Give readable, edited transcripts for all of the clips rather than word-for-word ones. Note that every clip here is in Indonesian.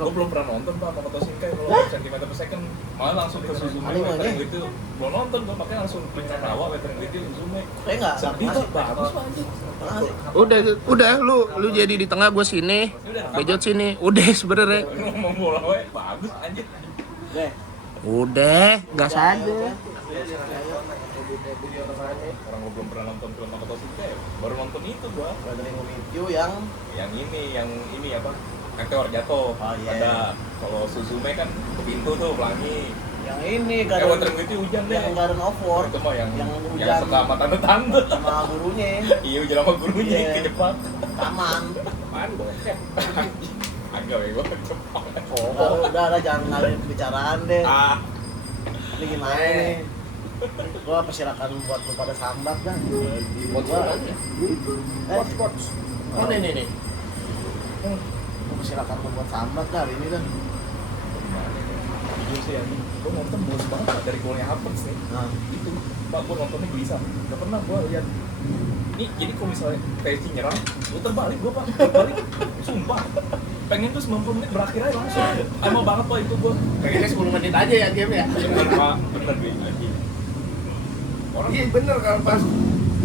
Gue belum pernah nonton Pak Makoto Shinkai kalau centimeter per second, malah langsung ke Suzume weathering gitu. Belum nonton gue, makanya langsung pindah Nawa weathering gitu Suzume. Kayak enggak Sedih Pak, bagus Pak anjir. Udah lu jadi di tengah, gue sini. Bejot sini. Udah sebenarnya. Ngomong bola we, bagus anjir. Udah, gas aja. Orang gue belum pernah nonton film Makoto Shinkai, baru nonton itu gua. Weathering with you yang Yang ini apa? Meteor jatuh. Oh, iya. Ada kalau Suzume kan ke pintu tuh pelangi. yang ini Weathering with you hujan deh. yang Garden of War. Itu mah yang hujan suka sama tante-tante. sama gurunya. Iya, hujan sama gurunya Iya. ke Jepang. Taman. Apaan bokep? Agak bego ke Jepang. Udah jangan ngalihin pembicaraan deh. Ini gimana nih? Gua persilakan buat lu pada sambat dah. Buat gua aja. Sports. Oh nih. Gua persilakan lu buat sambat dah hari ini dah. Jujur sih anjing, gua nonton bolos banget Pak, dari golnya Havertz nih. Nah, Itu Pak, gua nontonnya gelisah. Gak pernah gua lihat. Ini jadi kalau misalnya PSG nyerang, gua terbalik gua Pak. Terbalik. Sumpah. Pengen tuh 90 menit berakhir aja langsung. Emang banget Pak itu gua. Pengennya 10 menit aja ya game ya. Bener Pak, bener gue lagi. Orang Iya bener kalau pas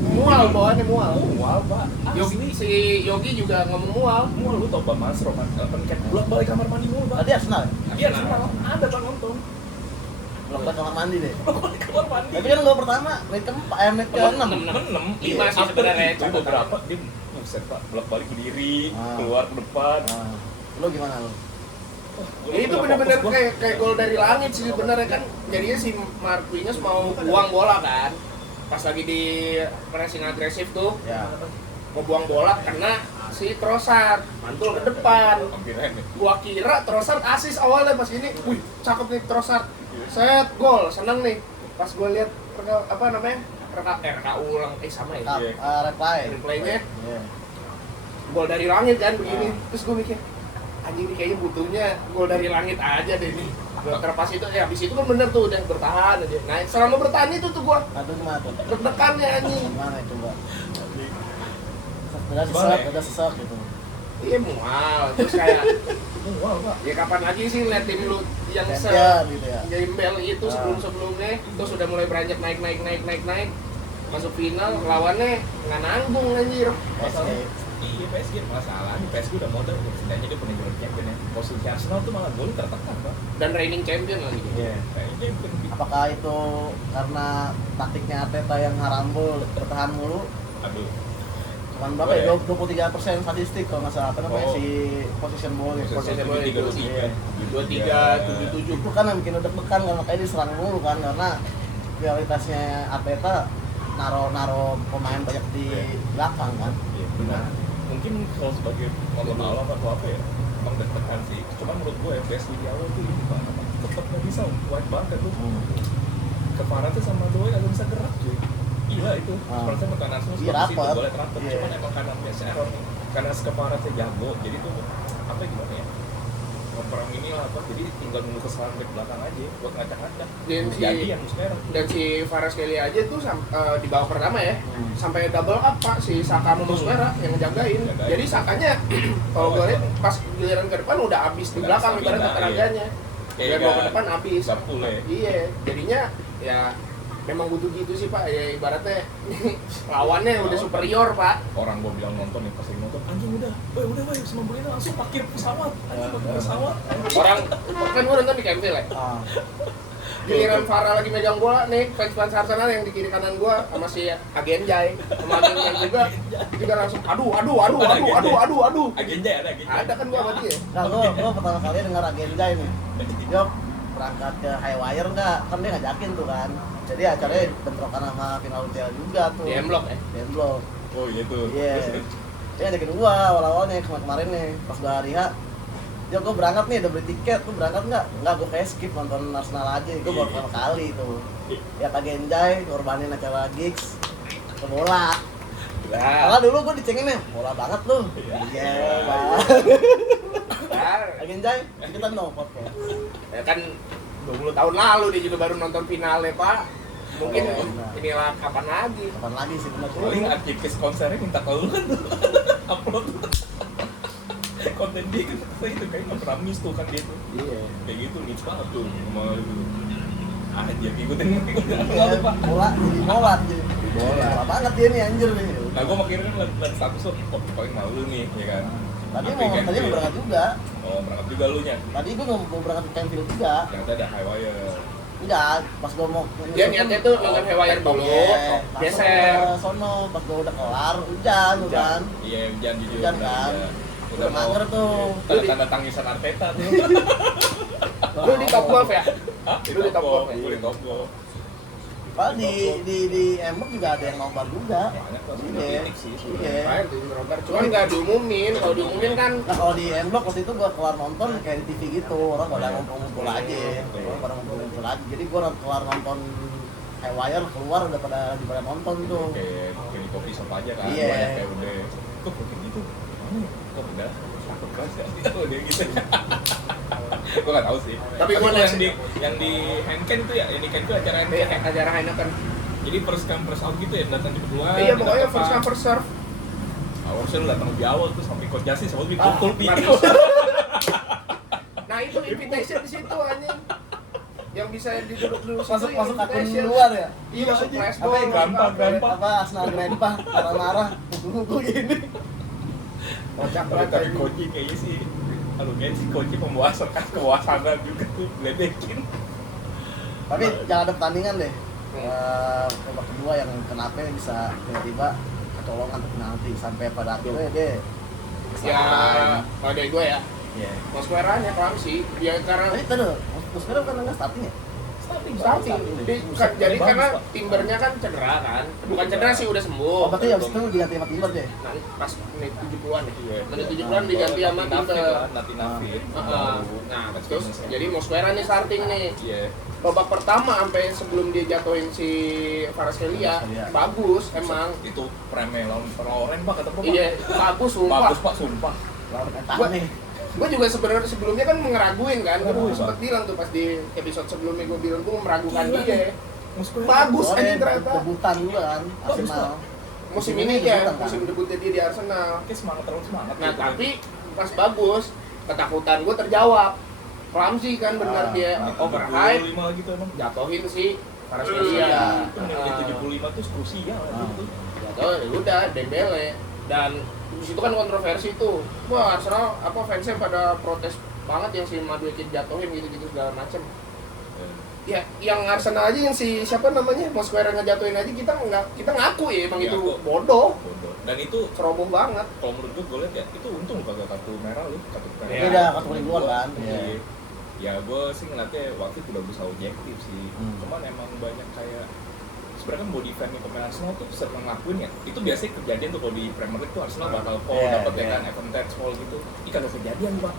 mual bawaannya mual. mual Pak. Yogi si Yogi juga ngomong mual. Mual lu tau Pak Masro kan? Kan bolak balik kamar mandi mulu Pak. tadi Arsenal. Iya Arsenal ada Pak nonton. Belum kamar mandi deh. Bolak balik kamar mandi. Tapi kan gol pertama, menit ke-4, menit ke-6. 6 Lima sih sebenarnya, Itu beberapa dia buset Pak, bolak balik berdiri, keluar ke depan. Nah, lu gimana lu? Ya itu bener-bener kayak gol dari langit sih sebenarnya kan. Jadinya si Marquinhos mau buang bola kan. Pas lagi di pressing agresif tuh, Ya. mau buang bola karena si Trossard mantul ke depan. Kirain nih. Gua kira Trossard asis awalnya pas ini, wih cakep nih Trossard, set gol, seneng nih. Pas gua lihat apa namanya reka ulang sama ya, replaynya Iya. gol dari langit kan begini. Terus gua mikir anjing ini kayaknya butuhnya gol dari langit aja deh nih. Gua terpas itu ya habis itu kan bener tuh udah bertahan aja. Nah selama bertahan itu tuh gua Aduh gimana tuh? deg-degannya anjing. Gimana itu, Mbak? Udah sesak gitu. Iya mual, terus kayak Mual Pak. ya kapan lagi sih lihat tim lu yang Gantian gitu ya. gembel itu sebelum-sebelumnya itu sudah mulai beranjak naik masuk final lawannya nggak nanggung anjir. Masalahnya iya PSG masalah nih PSG udah modal setidaknya dia punya Euro Champion ya. Posisi Arsenal tuh malah gol tertekan Pak. Dan reigning champion lagi. Iya. Kayaknya champion. Apakah itu karena taktiknya Arteta yang harambul bertahan mulu? Aduh. Cuman berapa ya? 23% statistik kalau nggak salah apa namanya si position ball ya. Position ball itu 23-77. Itu kan yang bikin deg-degan kan makanya diserang mulu kan karena realitasnya Arteta naro pemain banyak di belakang kan. Iya benar. Mungkin kalau sebagai Allah Ta'ala atau apa ya, emang deg-degan sih. Cuman menurut gue PSG di awal tuh ini Pak, tetap nggak bisa wide banget tuh. Kepara tuh sama Doi agak bisa gerak cuy. Gila itu. Seperti sama kanan semua Iya, seperti itu rapet. boleh teratur. Iya. Cuman emang kanan biasa error nih. Karena Kepara tuh jago, jadi tuh apa ya, gimana ya? Perang ini lah apa? Jadi tinggal nunggu kesalahan back belakang aja buat ngacak-ngacak. Dan si Jadi yang sekarang. dan si Kvaratskhelia aja tuh di babak pertama ya sampai double up Pak si Saka sama Muslera yang ngejagain. Jadi Sakanya kalau gue lihat pas giliran ke depan udah habis di belakang ibaratnya tenaganya. Dari babak depan habis. Gak pula ya. Iya, jadinya ya memang butuh gitu sih Pak, ya ibaratnya lawannya udah superior Pak. Orang gua bilang nonton nih pas lagi nonton anjing udah 90 menit langsung parkir pesawat anjing parkir pesawat Orang kan gua nonton di Campbell ya. Giliran Farah lagi megang bola nih, fans Arsenal yang di kiri kanan gua sama si Agenjai, sama Agenjai juga langsung aduh. agenda ada Ada kan gua sama dia. Nah, gua pertama kali dengar agenda ini. Jok berangkat ke Highwire enggak? Kan dia ngajakin tuh kan. Jadi acaranya bentrokan sama final UCL juga tuh. Di M-Block ya? Di M-Block. oh iya tuh Iya. Dia ngajakin gua awal-awalnya kemarin nih pas gua hari H. Jok gua berangkat nih, udah beli tiket, tuh berangkat enggak? Enggak, gua kayak skip nonton Arsenal aja. Gua baru pertama kali tuh. Ya Kak Genjai ngorbanin acara gigs ke bola. Karena dulu gua dicenginnya bola banget lu. Iya, Bang. Kak Genjai, kita no podcast. Ya kan 20 tahun lalu dia juga baru nonton finalnya Pak. Mungkin inilah kapan lagi. Kapan lagi sih bener tuh. paling artikis konsernya minta ke lu kan tuh upload konten dia itu kayak nggak pernah miss tuh kan dia tuh. Iya. Kayak gitu niche banget tuh sama itu. Aja ngikutin Iya, apa Pak? bola jadi bola banget dia nih anjir nih. Nah gue makin kan liat status tuh, kok paling malu nih, ya kan? Tadi Tapi mau Campfield. berangkat juga. Oh berangkat juga lu nya? Tadi gue mau berangkat ke Campfield juga. Ternyata ada high wire. Udah, pas gue mau Dia niatnya tuh nonton Haywire dulu, Iya, geser. langsung ke sono, pas gue udah kelar, hujan kan. Iya hujan jujur. Hujan kan. Udah mager tuh. Tanda-tanda tangisan Arteta tuh. Lu di top golf ya? Hah? Lu di top golf ya? Gue di top golf. Padahal di Embek juga ada yang nobar juga. Banyak lah, Iya. titik sih. Iya. Main tuh Robert, cuman nggak diumumin. Kalau diumumin kan Nah kalau di M Block waktu itu gua kelar nonton kayak di TV gitu, orang pada ngumpul-ngumpul aja, orang pada ngumpul-ngumpul aja. Jadi gua kelar nonton Haywire keluar udah pada nonton tuh. Kayak di kopi shop aja kan, Iya. banyak kayak udah. Kok kayak gitu? Mana ya? Kok udah? Takut keras ya? Udah gitu. Gue nggak tahu sih. Tapi gua kalau liat yang di Heineken itu ya, yang di Heineken itu acara Heineken. acara Heineken. Jadi first come first out gitu ya, datang jam 2. Iya pokoknya first come first serve. Harusnya lu datang lebih awal tuh sampai Coach Jasin sama lebih Ah, kumpul nggak video. bisa. Nah itu invitation di situ anjing. Yang bisa diduduk dulu Masuk situ, akun invitation. luar ya. Iya masuk Apa flashball. yang gampang. Apa Arsenal Grandpa marah-marah pukul-pukul gini. Kocak Tapi banget. Koji kayaknya sih, aduh kayaknya si Koji kewasanan juga tuh ledekin. Tapi jangan ada pertandingan deh. Babak kedua yang kenapa bisa tiba-tiba kecolongan ke penalti sampai pada akhirnya dia Ya kalau dari gue ya, Iya. Mosquera-nya Ramsey dia karena Tapi tadi sekarang kan enggak starting ya? starting. Jadi karena Timbernya kan cedera kan, bukan cedera sih udah sembuh. Oh, berarti habis itu diganti sama Timber deh. Nah, pas menit 70-an ya. Iya. Menit 70-an diganti sama Timber. Nanti Nafid. Nah, terus jadi Mosquera nih starting nih. Iya. Babak pertama sampai sebelum dia jatuhin si Kvaratskhelia bagus emang. Itu preme lawan Loren Pak kata Pak. Iya, bagus sumpah. Bagus Pak, sumpah. Lawan Gua- nih. Gue juga sebenarnya sebelumnya kan ngeraguin kan, gue Bagus, sempat bilang tuh pas di episode sebelumnya gue bilang gue meragukan Gila. dia. Mosquera. Bagus Soalnya aja ternyata. debutan juga kan Arsenal. Musim ini ya, musim debutnya dia di Arsenal. Kayak semangat terus semangat. Nah gitu. tapi pas bagus, ketakutan gue terjawab. Ramsey kan benar dia overhype, 75 lagi tuh emang. jatuhin si Iya. Kvaratskhelia. Itu menit 75 tuh krusial gitu. Jatuh, ya udah Dembele dan di situ kan kontroversi tuh. Wah Arsenal apa fansnya pada protes banget yang si Madueke jatuhin gitu-gitu segala macem. Ya, yang Arsenal aja yang si siapa namanya Mosquera ngejatuhin aja kita ngaku ya emang Iya, itu aku- bodoh, Bodoh. Dan itu ceroboh banget. kalau menurut gue liat ya, itu untung kagak kartu merah lu, kartu merah. Iya. Beda kartu kuning luar kan. Iya. Ya gue sih ngeliatnya waktu itu udah berusaha objektif sih. Cuman emang banyak kayak sebenarnya kan body fan pemain Arsenal tuh sering ngelakuin ya. Itu biasanya kejadian tuh kalau di Premier League tuh Arsenal bakal fall, Iya, dapat ya iya. kan advantage fall gitu. Ini kagak kejadian Pak.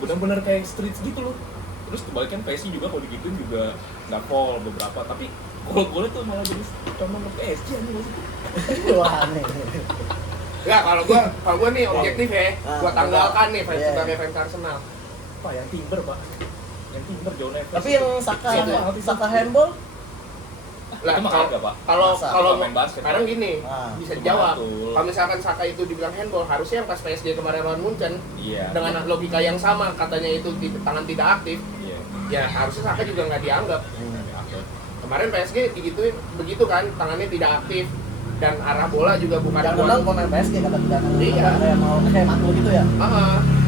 Benar-benar kayak streets gitu loh. Terus kebalikan PSG juga kalau digituin juga nggak fall beberapa. Tapi kalau gue liat tuh malah jadi contoh untuk PSG aja maksudnya. Wah aneh. Ya kalau gua nih objektif ya, gua Ah, tanggalkan nih fans iya. sebagai fans Arsenal. Pak yang Timber Pak. Yang Timber John Evans. Tapi yang Saka handball Lah itu mah kalau kagak Pak. Masa? kalau Main basket, sekarang Pak. gini Ah, bisa itu jawab. betul. Kalau misalkan Saka itu dibilang handball, harusnya yang pas PSG kemarin lawan Munchen Iya. dengan logika yang sama katanya itu tangan tidak aktif, Iya. ya harusnya Saka juga nggak dianggap. Oke. Kemarin PSG digituin begitu kan, tangannya tidak aktif dan arah bola juga bukan yang buat- menang pemain PSG kata tidak Iya. kayak mau kayak matu gitu ya.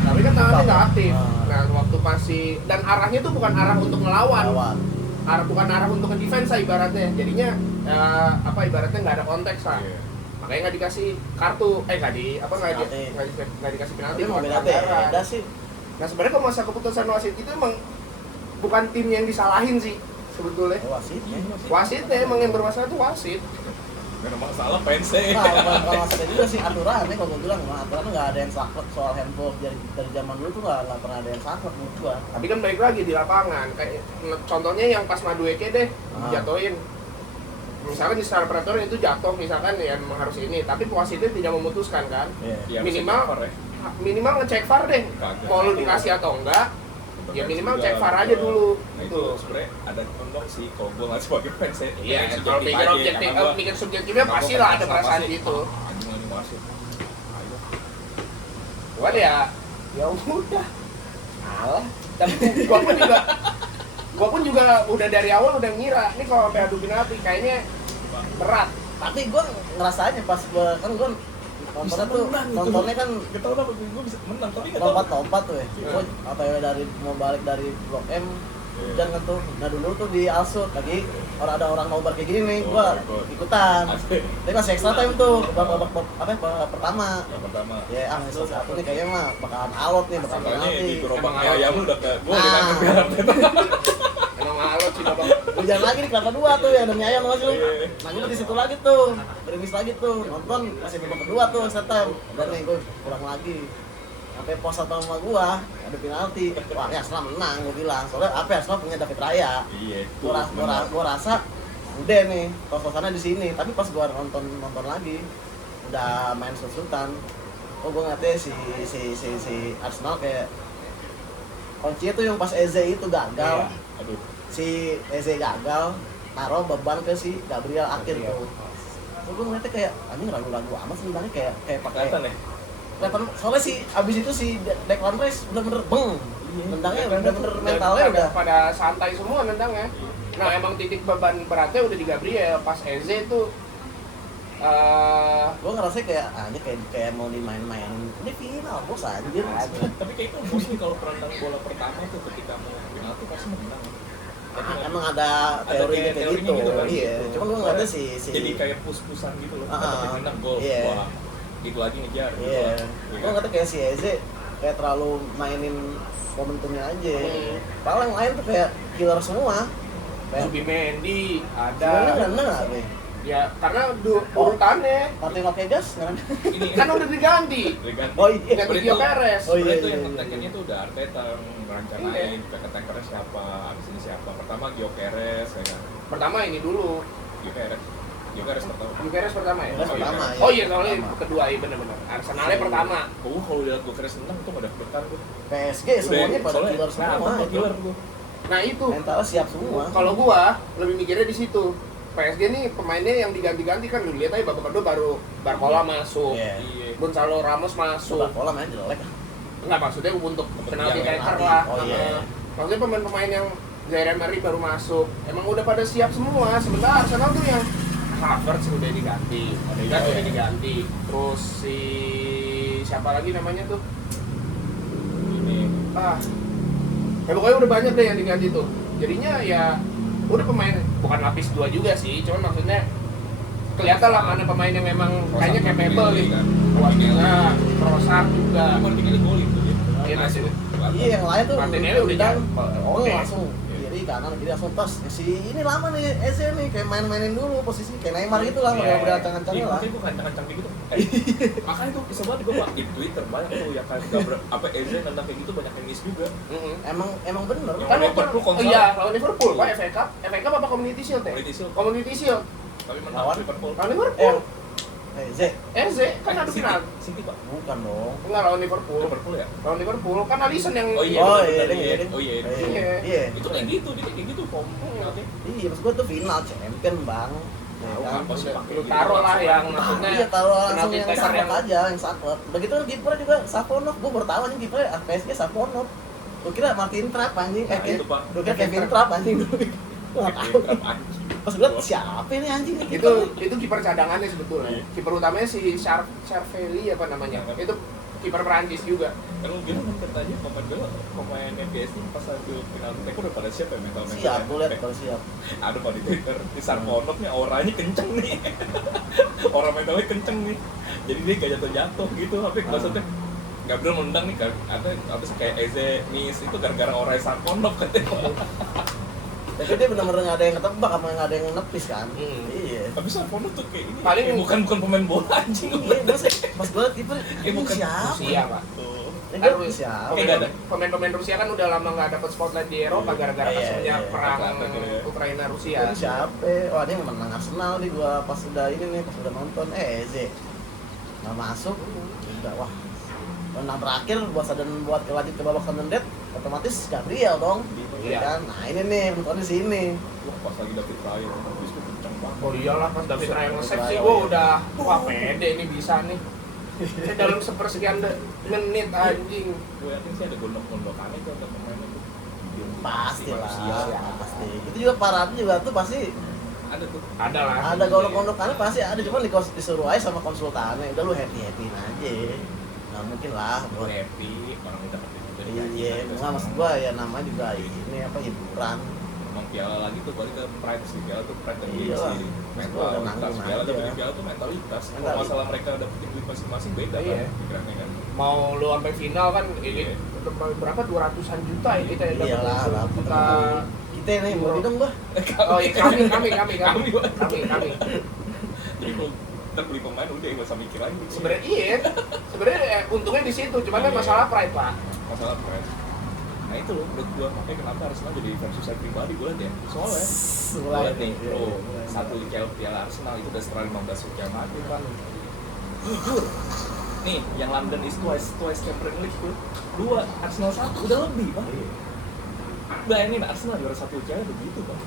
Tapi kan tangannya nggak aktif. Ah. Nah waktu pasti dan arahnya tuh bukan arah untuk melawan, Lawan. bukan arah untuk ngedefense lah ibaratnya. Jadinya ibaratnya nggak ada konteks lah. Iya. Makanya nggak dikasih kartu, nggak dikasih penalti, Tapi mau bukan beda pelanggaran. beda sih. Nah sebenarnya kalau masa keputusan wasit itu emang bukan tim yang disalahin sih sebetulnya. Wasitnya. Wasitnya emang yang bermasalah tuh wasit. Gak ada masalah pensnya. Nah, kalau wasitnya juga sih aturannya kalau gue bilang aturannya nggak ada yang saklek soal handball dari zaman dulu tuh nggak pernah ada yang saklek menurut gua. Tapi kan balik lagi di lapangan. Kayak contohnya yang pas Madueke deh jatuhin. Misalkan di secara peraturan itu jatuh misalkan ya memang harus ini, tapi wasitnya tidak memutuskan kan. Ya, Minimal cover ya. minimal ngecek VAR deh. Kagak. Mau lu dikasih atau enggak, ya minimal cek VAR aja Betul. dulu. Nah itu Gitu. sebenarnya ada condong sih kalau gue nggak sebagai fans ya. Iya, Subjektif kalau mikir aja, objektif, karena gua- mikir subjektifnya karena pasti gua lah fans ada apa perasaan sih? gitu. Anjing lagi wasit. Ayo. Cuman ya Ya udah. Alah. Tapi gua pun juga udah dari awal udah ngira nih kalau sampai adu penalti kayaknya berat. Tapi gue ngerasanya pas gue kan gue nontonnya tuh nontonnya kan Gak tau kenapa gue bisa menang, tapi gak tau. lompat-lompat tuh ya. Gue apa ya dari mau balik dari Blok M hujan kan tuh. Nah dulu tuh di Alsut lagi ada orang nobar kayak gini nih, gue ikutan. Tapi masih extra time tuh babak pertama. Yang pertama. Ya episode 1 nih kayaknya mah bakalan alot nih, bakalan Makanya penalti. di gerobak Emang ayam lu udah kayak gue ditangkap biar Emang alot sih babak. Hujan lagi di Kelapa 2 tuh yang demi ayam masih lu. Nah gue di situ lagi tuh, gerimis lagi tuh, nonton masih babak kedua tuh extra time. Dan nih gue kurang lagi. Sampai pos atau sama gua ada penalti. Wah, ya Arsenal menang gua bilang. Soalnya apa Arsenal punya David Raya. Iya. Gua rasa udah nih suasana di sini. Tapi pas gua nonton lagi udah main sultan. Oh gua ngeliatnya si Arsenal kayak kuncinya tuh yang pas Eze itu gagal. Aduh. Si Eze gagal taruh beban ke si Gabriel akhir tuh. Terus gua ngeliatnya kayak anjing ragu-ragu amat sebenarnya kayak pakai Kelihatan ya? kelihatan soalnya si abis itu si Declan Rice bener-bener beng nendangnya bener-bener mentalnya udah pada santai semua nendangnya. Nah emang titik beban beratnya udah di Gabriel. Pas Eze tuh gue ngerasa kayak kayak mau dimain-mainin ini final bos anjir. Tapi kayak itu mostly kalau perandang bola pertama tuh ketika mau penalti pasti menang. Emang ada teorinya kayak teorinya gitu, gitu kan? iya cuman gue ngeliatnya si Jadi kayak pus-pusan gitu loh. Ah, Menang gol. iya. Wah. Gitu lagi ngejar. gitu iya lah. gue ngeliatnya kayak si Eze kayak terlalu mainin momentumnya aja. Padahal yang lain tuh kayak killer semua. Kayak Zubimendi sebenarnya ada. nggak ada ya. Ya karena urutannya Martin Okegas kan? Ini kan udah diganti. diganti. Oh iya. Ganti Gio Perez. Oh iya, Itu yang iya. ngetekennya tuh udah Arteta yang merencanain attacker-attackernya siapa, abis ini siapa. Pertama Gio Perez ya kan. Pertama ini dulu. Gio Perez pertama. Gio Perez pertama ya? Perez pertama, ya. Oh iya soalnya Pertama. kedua iya bener-bener. Arsenalnya pertama. Kalau lihat Gio Perez menang tuh ada deg-degan tuh. PSG semuanya pada killer semua itu. killer tuh. Nah itu. Mentalnya siap semua. Kalau gua lebih mikirnya di situ. PSG nih pemainnya yang diganti-ganti kan lu lihat aja babak kedua baru Barcola masuk. Iya. Iya. Gonzalo Ramos masuk. Bola main jelek. Enggak maksudnya untuk penalti yang taker penalti. lah. Oh, iya. Maksudnya pemain-pemain yang Zaire Emery baru masuk. Emang udah pada siap semua. Sementara Arsenal tuh yang Havertz udah diganti, Odegaard udah diganti. Terus si siapa lagi namanya tuh? Ini Ya pokoknya udah banyak deh yang diganti tuh. Jadinya ya udah pemain bukan lapis 2 juga sih, cuman maksudnya kelihatan lah mana pemain yang memang kayaknya capable nih. Guardiola, Trossard juga. Martinelli golin tuh dia. Iya, masih. Iya yang lain tuh Martinelli udah dan oke. langsung kiri kanan kiri langsung tas. Si ini lama nih Eze nih kayak main-mainin dulu posisi kayak Neymar gitu lah, Iya. udah ancang-ancangnya Iya, lah. makanya gue kancang-kancang kayak gitu. Makanya tuh kesel banget gue pak di Twitter banyak tuh yang kayak apa Eze nendang kayak gitu banyak yang miss juga. Emang bener. Yang Kan Liverpool oh konsol. iya, lawan Liverpool, Pak FA Cup. FA Cup apa Community Shield ya? Community Shield. Community Shield. Tapi menang Lawan? Liverpool. Lawan Liverpool. Eze Eze kan adu City. final. City pak. bukan dong. Enggak lawan Liverpool. Liverpool ya. Lawan Liverpool kan Alisson yang Oh iya. Oh bener, iya, bener, iya. Oh iya. Iya. Iya. Itu kayak gitu, dia kayak gitu kok. Iya, maksud gua tuh final champion bang. Ya Tahu kan? apa sih pakai Lu gitu taruh lah langsung. yang maksudnya Iya taruh langsung penalti yang taker saklek yang aja, yang saklek. Begitu kipernya juga Safonov, gua baru tahu anjing kipernya PSG Safonov. Gua kira Martin Trapp anjing, Nah, itu, Pak. gua kira Kevin Trapp anjing dulu. Gua nggak tahu. Pas gua liat siapa ini anjing nih itu kiper cadangannya sebetulnya. Iya. Kiper utamanya si Charvelli apa namanya? Iya. Itu kiper Perancis juga. Kan lu bilang kan katanya pemain PSG pas ambil penalti mereka udah pada siap ya mental. Siap, gua liat kalau siap. Ada pak di Twitter, di Sarponov nih auranya kenceng nih. Aura mentalnya kenceng nih. Jadi dia gak jatuh-jatuh gitu, tapi maksudnya Gabriel menendang nih kan, atau kayak Eze miss itu gara-gara aura Sarponov katanya. Tapi dia benar-benar nggak ada yang ketebak sama nggak ada yang nepis kan. Iya. Tapi Sarponov tuh kayak ini, Paling- kayak bukan pemain bola anjing. Iya, pas gue liat kiper, ini bukan siapa? Rusia, Pak. Tuh. Ini gua siapa? Oke, nggak ada. Pemain-pemain Rusia kan udah lama nggak dapat spotlight di Eropa gara-gara Iya, kasusnya iya. perang Iya. Ukraina Rusia. Ini siapa? Oh ada yang menang Arsenal nih gua pas udah ini nih, pas udah nonton. Eze nggak masuk, udah wah. Menang terakhir buat lanjut ke babak sudden death, otomatis Gabriel dong. Iya. Kan? Nah ini nih, menurutnya di sini. Wah, pas lagi David Raya, habis itu kenceng banget. Oh iyalah pas David Raya nge-save sih Raya, gua iya. udah wah pede ini bisa nih. dalam sepersekian menit anjing. Gue yakin sih ada gondok-gondokannya tuh untuk pemainnya tuh. Pasti lah, Manusia. pasti. Itu juga parahnya juga tuh pasti Ada tuh. Ada lah. ada gondok-gondokannya pasti ada, cuma disuruh aja sama konsultannya, udah lu happy-happyin aja. Nggak mungkin lah Gue buat happy, orang udah happy juga. iya, sama maksud gua ya namanya juga ini apa hiburan. Emang piala lagi tuh balik ke pride sih, piala tuh pride dan Iya lah. sendiri. Udah Mentalitas, nanggung piala aja. dapetin piala tuh mentalitas. Kalau Mentalitas. masalah mereka dapetin duit masing-masing beda Iya. kan pikirannya kan. Mau lu sampai final kan ini Iya. berapa 200-an juta ya kita yang Iyalah, dapat. dapet. Kita Kita nih mau dong gua. oh iya kami. Jadi kalau kita beli pemain udah nggak usah mikir lagi. Sebenarnya iya. Sebenarnya untungnya di situ, cuman kan Iya. masalah pride, Pak. Masalah pride. Nah itu loh menurut gua makanya kenapa Arsenal jadi versus saya pribadi gue liat ya. Soalnya gue liat nih bro, satu di Piala Arsenal itu udah setelah 15 sekian mati kan. Jujur, nih yang London is twice Champions League tuh 2, Arsenal 1 udah lebih pak. Bayangin Arsenal juara 1 Piala begitu pak.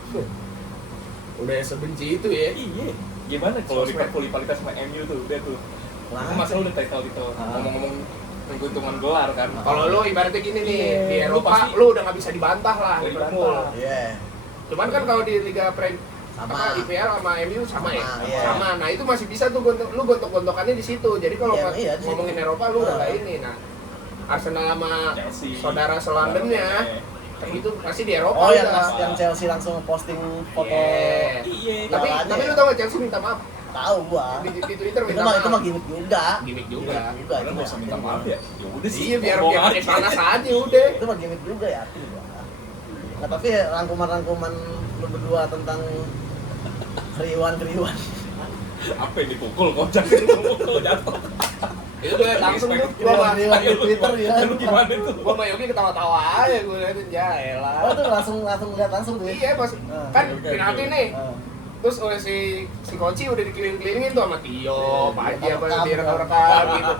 Udah sebenci itu ya. Iya. Gimana kalau Liverpool rivalitas sama MU tuh udah tuh. Masa lu udah title itu ngomong-ngomong keuntungan gelar kan. Kalau lu ibaratnya gini nih, Iya, di lu Eropa pasti- lu udah nggak bisa dibantah lah Nggak Liverpool. dibantah. Iya. Cuman kan kalau di Liga Sama. IPL sama MU sama ya. Iya. Sama. Nah, itu masih bisa tuh lu gontok-gontokannya di situ. Jadi kalau Iya, pas iya, di situ. ngomongin Eropa lu udah nggak ini. Nah, Arsenal sama Chelsea. saudara selandennya itu pasti di Eropa Oh yang udah. yang Chelsea langsung posting foto. Iya. Iya. Tapi Jualannya tapi ya. lu tau gak Chelsea minta maaf Tahu gua. di Twitter Itu minta mah maaf. gimmick juga. Gimik juga. Juga Karena nggak usah minta maaf ya. Ya udah sih. Iya biar ngomong pakai aja. panas aja udah. Itu mah gimmick juga ya gua. Nah, tapi rangkuman-rangkuman lu berdua tentang keriuan-keriuan. Apa yang dipukul kocak itu jatuh. Itu gue langsung tuh gua sama Keriuan di Twitter ya. Lu gimana tuh? gua sama Yogi ketawa-tawa aja gue liatin ya Oh elah. itu langsung lihat langsung tuh. Iya pas Ah, kan oke, penalti oke. nih. Ah. Terus oleh si Koci udah dikeliling-kelilingin tuh sama Tio, Pak Haji apa Rekam, direkam gitu.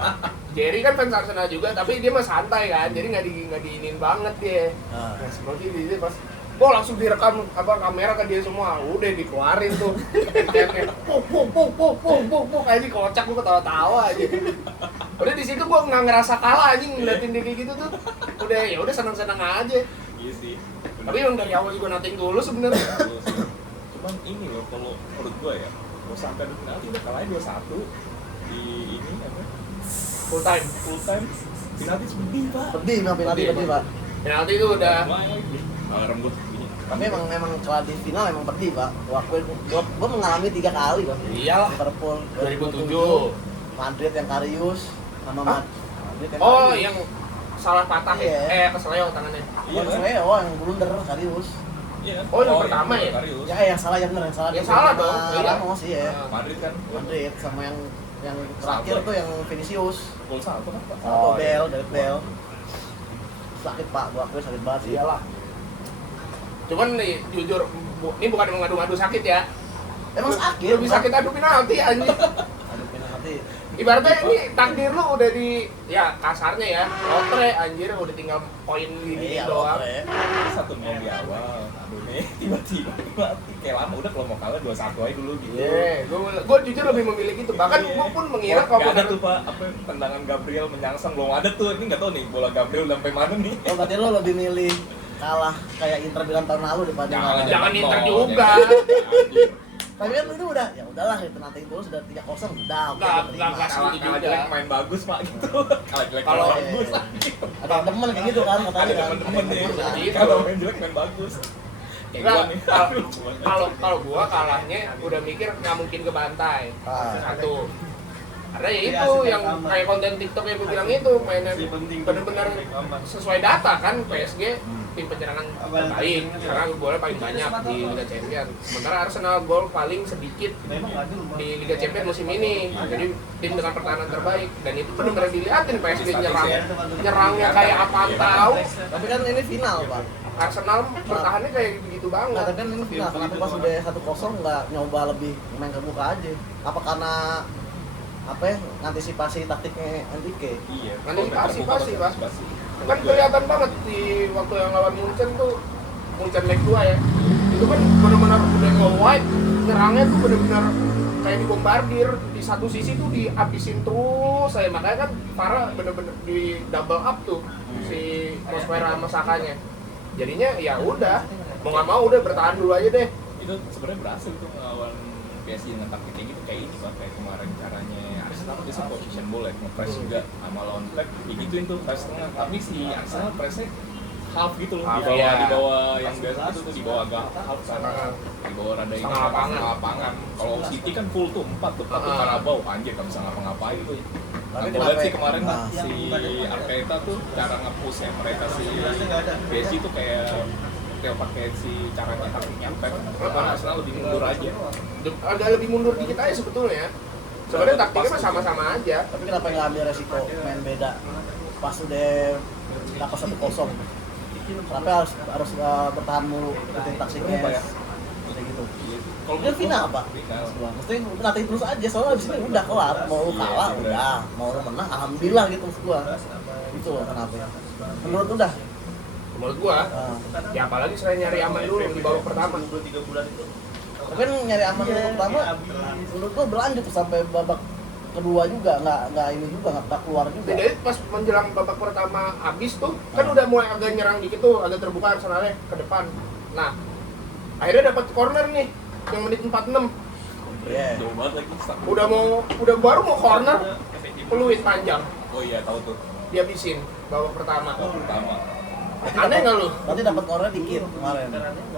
Jerry kan fans Arsenal juga, tapi dia mah santai kan, jadi nggak diinin banget dia. Ah. Nah, si Koci di pas langsung direkam kamera ke dia semua, udah dikeluarin tuh. Puk, aja kocak gua ketawa-tawa aja. Udah di situ gua nggak ngerasa kalah anjing ngeliatin dia kayak gitu tuh. Udah seneng-seneng aja. Iya sih. Tapi yang dari awal juga nothing dulu sebenarnya. Cuman ini loh kalau menurut gua ya, mau sampai adu penalti udah kalahnya 2-1 di ini apa? Full time. Penalti sedih pak. Pedih memang penalti Pedih, pedih, Pak. Penalti itu udah Alarm gua ini. Tapi emang kalau di final emang pedih, Pak. Gua mengalami 3 kali, Pak. iyalah. Liverpool 2007. Madrid yang Karius sama Hah? Madrid yang Oh, Karius. yang salah patah Iya. ya? Keseleo tangannya. Oh, saya yang blunder Karius. Iya kan? Oh, yang pertama ya? Karius. Ya yang salah yang benar yang salah. Yang dia salah sama dong, iya. Ramos iya. Madrid kan. Madrid sama yang terakhir Salvo. tuh yang Vinicius. Gol satu kan pak. Salvo iya. Gareth Bale. Sakit, Pak. Gua akui sakit banget sih. Iyalah. Cuman nih, jujur, ini bukan mengadu-ngadu sakit ya. Emang sakit. Lebih sakit adu penalti anjing. Aduh, penalti. Ibaratnya ini takdir lu udah di, ya kasarnya ya, lotre anjir udah tinggal poin gini Iya, doang. lotre. Satu gol di awal. Aduh nih tiba-tiba mati. Kayak lama udah kalau mau kalah 2-1 aja dulu gitu. Iya, gua jujur lebih memilih gitu. Bahkan Iya. gua pun mengira kalau nggak ada benar- tuh pak apa tendangan Gabriel menyangsang belum ada tuh ini nggak tahu nih bola Gabriel sampai mana nih. Oh, berarti lo lebih milih kalah kayak Inter bilang tahun lalu daripada Jangan nonton, Inter juga. anjir. Tapi kan itu udah, ya udahlah itu nanti itu sudah 3-0 udah oke Nggak, terima. nggak, Kalah setuju kalah juga. jelek main bagus pak gitu. Kalah jelek Kalau- main bagus. Ada yang demen kayak gitu kan katanya Ada kan. temen-temen nih. Nah, Gitu. Kalau main jelek main bagus. Kayak Nggak, gua nih. kalau gua kalahnya udah mikir nggak mungkin kebantai. Ah. Satu. Karena ya itu yang kayak konten TikTok yang gue bilang itu mainnya benar-benar sesuai data kan PSG tim penyerangan terbaik karena golnya paling banyak di Liga Champions. Sementara Arsenal gol paling sedikit di Liga Champions musim ini. Jadi tim dengan pertahanan terbaik dan itu benar-benar dilihatin PSG nyerangnya kayak apaan tahu. Tapi kan ini final, Pak. Arsenal bertahannya kayak gitu Nah, banget. tapi kan ini final. Kenapa pas udah 1-0 nggak nyoba lebih main kebuka aja? Apa karena apa ya antisipasi taktiknya NTK? Iya. Antisipasi, pasti, Pak. Pasti. Kan kelihatan banget di waktu yang lawan Munchen tuh Munchen leg 2 ya. Itu kan benar-benar udah nge-wide, nyerangnya tuh benar-benar kayak dibombardir di satu sisi tuh dihabisin terus saya, makanya kan Farah bener-bener di double up tuh si Mosquera sama Sakanya. Jadinya ya udah mau nggak mau udah bertahan dulu aja deh. Itu sebenarnya berhasil tuh ngelawan PSG dengan taktik kayak gitu, kayak ini Pak, kayak kemarin caranya Arsenal biasa position ball ya, nge-press juga sama lawan back digituin tuh press tengah, tapi si Arsenal pressnya half gitu loh, Half, di bawah iya. di bawah yang biasa itu tuh di bawah agak half sana, di bawah rada ini Setengah lapangan. Kalau City kan full tuh 4 tuh Carabao, anjir nggak bisa ngapa-ngapain tuh. Tapi Aku lihat sih kenapa- kemarin nah. si Arteta tuh cara nge-push-nya mereka si PSG tuh kayak pakai si caranya taktiknya Pep, karena Arsenal lebih mundur aja. Agak lebih mundur dikit aja sebetulnya. Sebenarnya taktiknya mah sama-sama aja. Tapi kenapa nggak ambil resiko main beda pas udah dapat 1-0? Kenapa harus bertahan mulu ikutin taktiknya Kenapa ya? kayak gitu? Kalau Dia final apa? Final. Mesti nanti terus aja, soalnya abis ini udah kelar. Mau lu kalah Iya, udah, mau lu menang alhamdulillah gitu maksud gua. Itu loh kenapa ya? Menurut udah. Menurut gua, ya apalagi selain nyari aman dulu di babak pertama. Tapi kan nyari aman dulu pertama, menurut gua berlanjut tuh sampai babak kedua juga, nggak ini juga nggak keluar juga. Jadi pas menjelang babak pertama habis tuh, kan udah mulai agak nyerang dikit tuh, agak terbuka Arsenalnya ke depan. Nah, akhirnya dapat corner nih, yang menit 46. Iya. jauh banget lagi. Udah baru mau corner, peluit panjang, Oh iya tahu tuh. dihabisin babak pertama. Pertama. Aneh nggak lu? Berarti dapat corner dikit kemarin.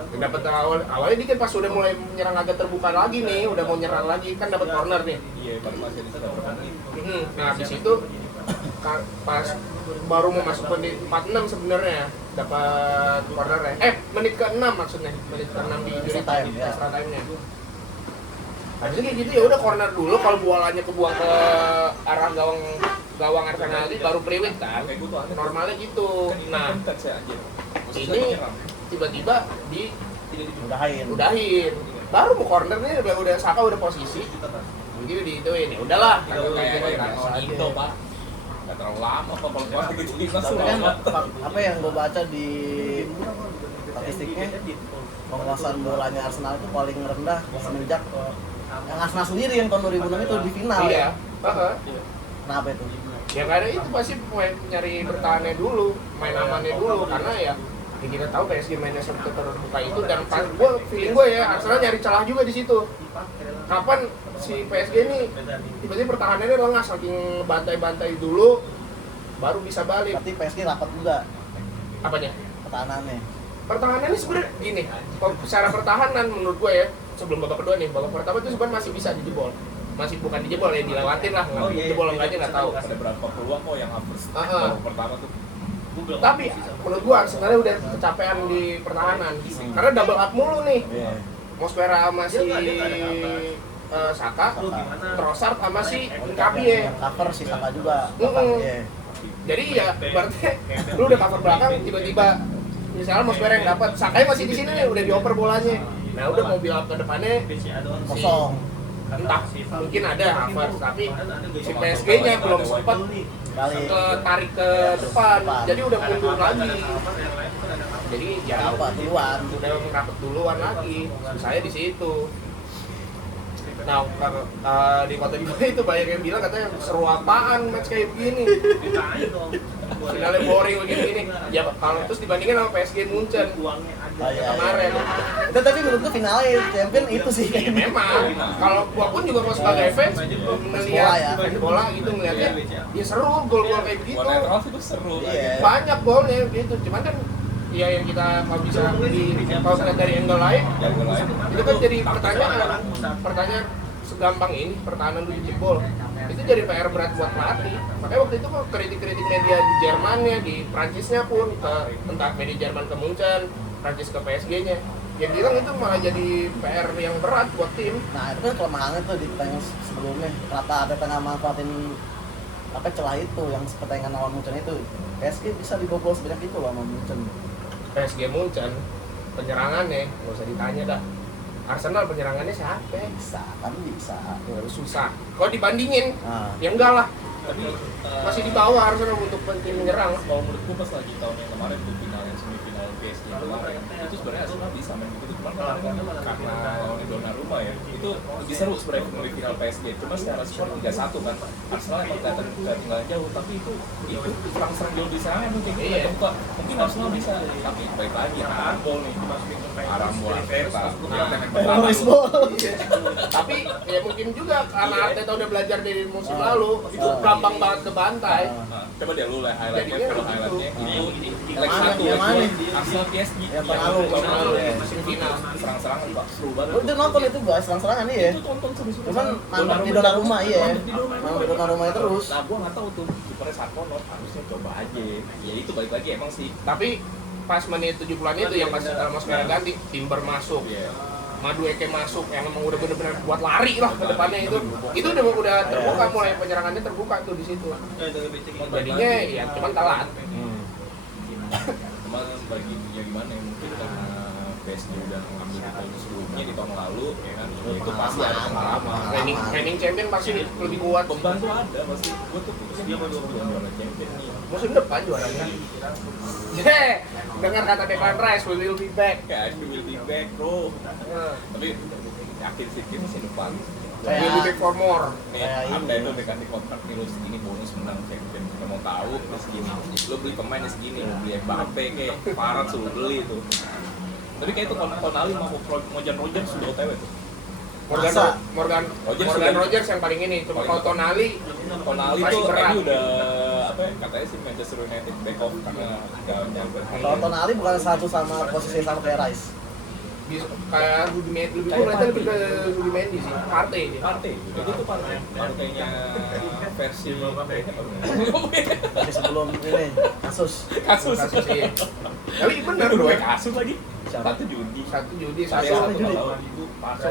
Dapat awalnya dikit, pas udah mulai menyerang agak terbuka lagi nih, udah mau nyerang lagi kan dapat corner nih. Iya, pas masih di sana berapa menit. Nah habis itu pas baru mau masuk menit 46 sebenarnya dapat corner menit ke-6 maksudnya, menit ke-6 di Extra time, ya. extra time-nya. Habis itu kayak gitu ya udah corner dulu, kalau bolanya kebuang ke arah gawang Arsenal itu baru priwit kan. Kayak gue tuh aneh. Normalnya gitu. Nah, kan touch ya aja. ini tiba-tiba Udahin. udahin. Baru mau corner nih udah Saka udah posisi. Begitu diituin. Ya udahlah, kayak itu Pak. Nggak terlalu lama Pak kalau pas gitu timnas Tapi kan lama. apa yang gue baca di statistiknya, penguasaan bolanya Arsenal itu paling rendah semenjak yang Arsenal sendiri yang tahun 2006 itu di final. Iya. Ya. Heeh. Kenapa itu? Ya karena itu pasti nyari bertahannya dulu, main amannya dulu, karena ya kita tahu PSG mainnya terbuka itu, dan feeling gue ya Arsenal nyari celah juga di situ. Kapan si PSG ini tiba-tiba pertahanannya lengah, saking bantai-bantai dulu baru bisa balik. Berarti PSG rapat juga Apanya? pertahanannya. Pertahanannya sebenarnya gini, secara pertahanan menurut gue ya, sebelum babak kedua nih, babak pertama itu sebenarnya masih bisa dijebol. Masih bukan dijebol ya, dilewatin lah, jebol enggaknya nggak tahu. Ada berapa peluang kok yang hampir Heeh. pertama tuh. Tapi menurut gua Arsenal udah kecapean di pertahanan karena double up mulu nih. Iya. Mosquera sama si Saka, Trossard sama si Nkapie. Yang cover si Saka juga. Iya. Jadi ya berarti lu udah cover belakang, tiba-tiba misalnya Mosquera yang dapat, Sakanya masih di sini nih, udah dioper bolanya. Nah udah mau build up ke depannya Kosong. entah mungkin ada Havertz, tapi si PSG-nya belum sempat Balik. tarik ke depan, jadi udah mundur lagi. Jadi ya Apa duluan? udah merapet duluan lagi. Saya di situ. Nah, di kota di bawah itu banyak yang bilang katanya seru apaan match kayak begini. Finalnya boring begini. Ya kalau terus dibandingin sama PSG Munchen Iya. kemarin. Itu tapi menurut gue finalnya champion itu sih Ya kayaknya. memang, kalau gua pun juga kalau sebagai fans melihat ya. fans bola gitu melihatnya, ya seru gol-gol kayak gitu. Buat netral sih itu seru. Iya. Banyak golnya gitu, cuman kan ya yang kita kalau bisa kalau lihat dari angle lain, Yang lain. itu kan jadi pertanyaan segampang ini, pertahanan lu jebol. Itu jadi PR berat buat pelatih. Makanya waktu itu kok kritik-kritik media di Jermannya, di Prancisnya pun, entah media Jerman ke Munchen, Prancis ke PSG-nya, yang bilang itu malah jadi PR yang berat buat tim. Nah itu kan kelemahannya tuh di pertandingan sebelumnya. Kenapa ada tengah manfaatin apa celah itu yang pertandingan lawan Munchen itu? PSG bisa dibobol sebanyak itu loh sama Munchen. PSG Munchen penyerangannya nggak usah ditanya dah. Arsenal penyerangannya siapa? Bisa, kan bisa. Susah. Kalau dibandingin, Nah, ya enggak lah. Tapi Masih di bawah Arsenal untuk penting menyerang. kalau menurut gue pas lagi tahun yang kemarin tuh final yang semifinal PSG kemarin itu sebenarnya Arsenal bisa main begitu, cuma kemarin kan karena lawan Donnarumma ya itu lebih seru sebenarnya semifinal PSG, cuma secara skor 3-1 kan Arsenal emang kelihatan ketinggalan jauh, tapi itu serang-serang jauh di sana mungkin terbuka, mungkin Arsenal bisa, tapi baik lagi Arambol nih Arambol Arteta Teroris bol. Tapi ya mungkin juga karena Arteta udah belajar dari musim lalu, itu gampang banget ke bantai. Nah, coba deh lu highlightnya, Jadinya kalau gitu. highlightnya itu leg Mana, 1 yang mana? Arsenal PSG Yang tahun lalu. Semifinal. serang-serangan Pak, seru banget. Lu udah nonton itu gua serang-serangan iya. Itu tonton seru-seru. Cuman mantap di Donnarumma iya. Mantap di Donnarumma terus. Nah, gua nggak tahu tuh kipernya Sarkonot harusnya coba aja. Ya itu balik lagi emang sih. Tapi pas menit 70-an itu yang pas Ramos merah ganti, Timber masuk. Iya. Madueke masuk yang emang udah bener-bener buat lari lah ke depannya itu udah terbuka, mulai penyerangannya terbuka tuh di situ. Jadinya ya cuman telat. Cuma bagi ya gimana ya, mungkin karena PSG udah ngambil di tahun sebelumnya di tahun lalu ya kan, itu pasti ada pengalaman. Training champion pasti lebih kuat. Beban tuh ada pasti. Gua tuh dia mau juara champion nih. Musim depan juaranya. Dengar kata Declan Rice, we will be back. Kayak I will be back bro. Tapi yakin sih dia musim depan. We will be back for more. Nih, anda itu dikasih kontrak nih, lu segini bonus menang champion. Nggak mau tahu, lu segini. Lu beli pemain segini, lu beli Mbappe kayak Farad suruh beli tuh. Tapi kayak itu Tonali mau Mojan Rogers sudah OTW tuh. Morgan Rogers yang paling ini. Cuma kalau Tonali Tuh ini udah apa ya, katanya sih Manchester United back off karena nggak nyampe. Kalau Tonali bukan satu sama posisi sama kayak Rice. Kayak Rudimendy, lebih ke Rudimendy sih, Partey. Itu tuh partainya versi Tapi sebelum ini kasus. kasus Iya. Tapi bener dua loh. kasus lagi. Siapa? Satu judi. Satu judi, Satu satu. judi.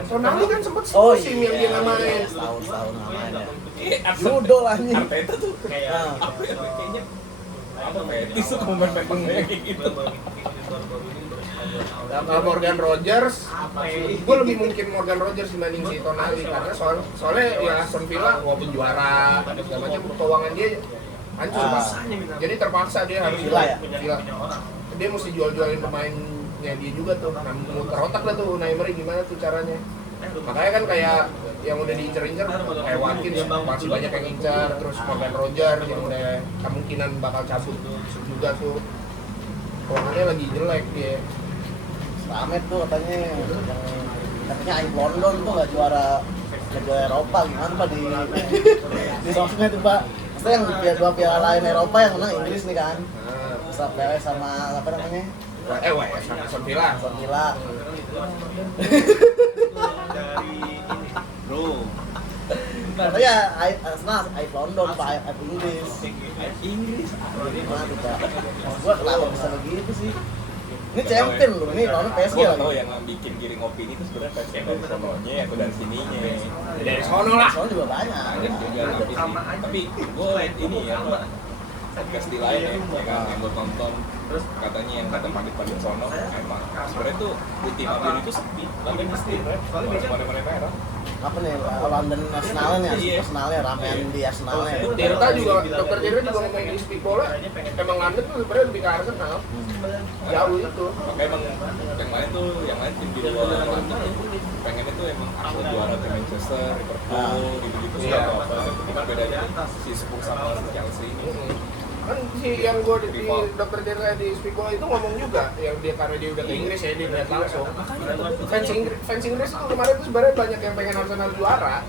Tonali kan sempet Oh musim yang dia nggak main. Setahun namanya. Judo Judo anjing. Arteta tuh Nah. apa ya kayaknya apa fetis tuh pemain-pemain kayak gitu. Kalau Morgan Rogers, gue lebih mungkin Morgan Rogers dibanding si Tonali karena soalnya ya Aston Villa walaupun juara segala macam keuangan dia hancur Pak. Jadi terpaksa dia harus Villa ya? Villa. Dia mesti jual-jualin pemainnya dia juga tuh. Nah, muter otak lah tuh Neymar gimana tuh caranya. Makanya kan kayak yang udah diincer-incer kayak Watkins masih banyak yang incer, terus Morgan Rogers yang udah kemungkinan bakal cabut juga tuh. Keuangannya lagi jelek dia. Rame tuh katanya yang Aib London tuh nggak juara Eropa gimana Pak di sosmed tuh Pak. Maksudnya yang dua piala lain Eropa yang menang Inggris nih kan. Bisa PW sama apa namanya? Aston Villa. Aston Villa. Katanya Aib London Pak, Aib Inggris. Inggris Gimana tuh Pak? Gua kenapa bisa begitu sih? Ini champion loh, ini lawan PSG Gue lagi. tau yang bikin giring opini itu sebenarnya fans yang dari sononya atau dari sininya. Dari sono lah. Soalnya juga banyak. Ada juga tapi gue ini ya podcast di lain ya kan yang gue tonton, terus katanya yang kata pandit-pandit sono emang sebenarnya tuh di tim Abdul itu sepi, London mesti mana-mana merah. Apa nih London Arsenalnya nih, Arsenalnya ramean di Arsenalnya. Tirta juga, dokter Tirta juga ngomong di speak bola, emang London tuh sebenarnya lebih ke Arsenal. Jauh itu. Makanya emang yang lain tim di luar London pengennya tuh emang Arsenal juara ke Manchester, Liverpool, gitu-gitu sih atau apa. Cuma bedanya si Spurs sama si Chelsea ini. Kan si yang gue di dokter Tirta di speak bola itu ngomong juga, yang dia karena dia udah ke Inggris ya dia lihat langsung. Fans Inggris tuh kemarin tuh sebenarnya banyak yang pengen Arsenal juara.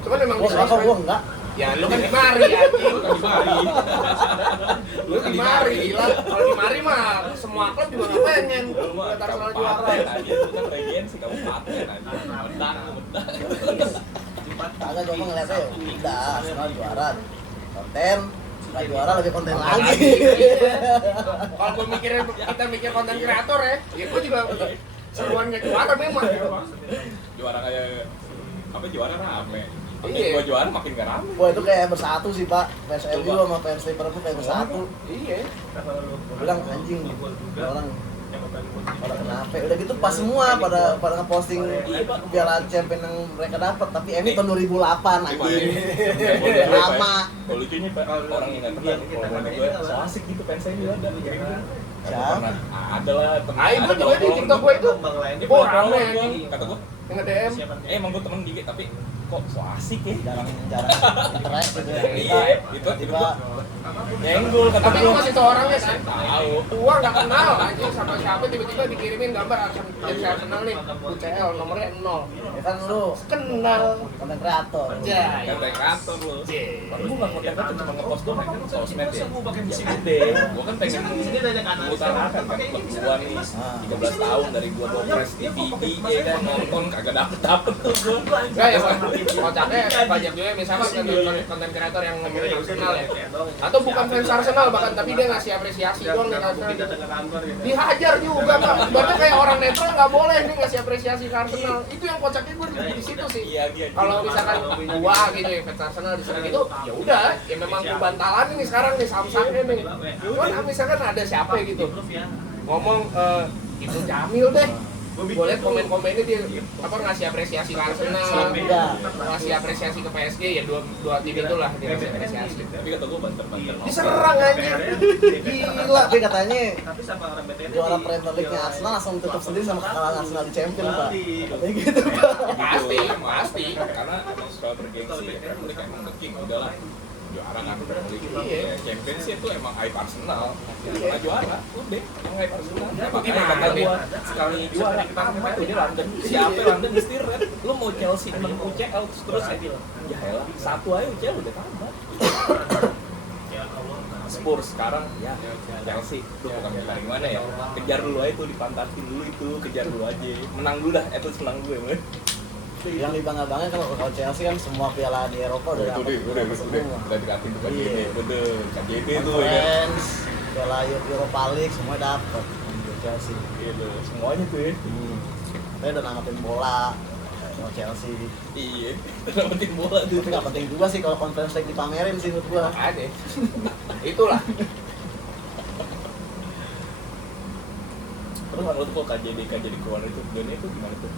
Cuman emang Gua enggak. ya lu kan di Mari anjing. Lu kan di Bali. Lu di Mari gila. Kalau di Mari mah semua klub juga nggak pengen lihat Arsenal juara. Itu kan regensi kabupaten aja. Menang. Agak gua ngeliatnya ya udah Arsenal juara. Konten nggak juara lebih konten lagi. Kalau gue kita mikir konten kreator ya gue juga seruan nggak juara memang. Juara kayak apa juara rame. Iya. Gua juara makin gak rame. Wah itu kayak bersatu sih Pak. Fans MU sama fans Liverpool kayak bersatu. Iya. Bilang anjing orang kenapa capek. Udah gitu pas semua pada ngeposting Piala Champion yang mereka dapat, tapi ini tahun 2008 anjing. Lama. Kalau lucunya Pak, orang yang nggak kenal kalau menurut gue so asik gitu fansnya juga ada gitu. Siapa? Ada lah teman. Itu juga di TikTok gue itu. Oh, rame gue anjing. kata gue, Yang nge-DM. emang gue temen gigi tapi kok so asik ya. Jarang interact gitu ya. Iya, itu Tiba nyenggol kata Tapi gue. lu masih tau orangnya kan? Tahu. Gua nggak kenal anjing sama siapa, tiba-tiba dikirimin gambar jadi saya kenal nih UCL nomornya 0. ya kan lu Kenal. konten kreator. Ya. Konten kreator lu. Tapi gue nggak konten kreator, cuma ngepost doang kan sosmed ya. Ya udah, gue kan pengen mengutarakan kan klub gua nih 13 tahun dari gua dopres di BD ya kan nonton kagak dapet tuh gua. Enggak ya, kocaknya banyak juga misalkan konten kreator yang ngomongin Arsenal ya. Atau bukan fans Arsenal bahkan, tapi dia ngasih apresiasi doang nih Arsenal. Dihajar juga Pak. Berarti kayak orang netral nggak boleh nih ngasih apresiasi ke Arsenal. Itu yang kocaknya gue di situ sih. Kalau misalkan gua gitu ya fans Arsenal di sana gitu, ya udah, ya memang gua bantalan nih sekarang nih Samsungnya nih. Cuman misalkan ada siapa gitu ngomong itu Jamil deh. Gue liat komen-komennya dia ngasih apresiasi ke Arsenal, ngasih apresiasi ke PSG ya dua tim itulah dia ngasih apresiasi. Tapi kata gua banter-banter. Diserang anjir. Gila. Tapi katanya juara Premier League-nya Arsenal langsung tutup sendiri sama kekalahan Arsenal di Champions, Pak. Katanya gitu, Pak. Pasti karena emang suka bergengsi ya. Premier League emang the king udahlah. Juara kan Premier League ya. Champions itu emang aib Arsenal. Pernah juara, udah emang aib Arsenal. Makanya kata gua sekali juara apa tuh di London. Siapa London mesti red. Lu mau Chelsea menang UCL terus ya elah satu aja UCL udah tambah. Spurs sekarang ya Chelsea itu bukan dari mana ya, kejar dulu aja tuh, dipantasin dulu itu, kejar dulu aja, menang dulu dah, at least menang dulu ya man. Yang dibangga-banggain kalau Chelsea kan semua piala di Eropa udah dapat semua. Udah dikatin tuh KJB, Iya. udah KJB tuh ya kan. Conference, piala Europa League semua dapat Chelsea. Gitu, semuanya tuh ya. Saya udah nangatin bola kalau Chelsea. Iya, dapetin bola tuh. Tapi nggak penting juga sih kalau Conference League dipamerin sih menurut gua. Ada. Itulah. Terus menurut kok KJB keluar itu dunia itu gimana tuh?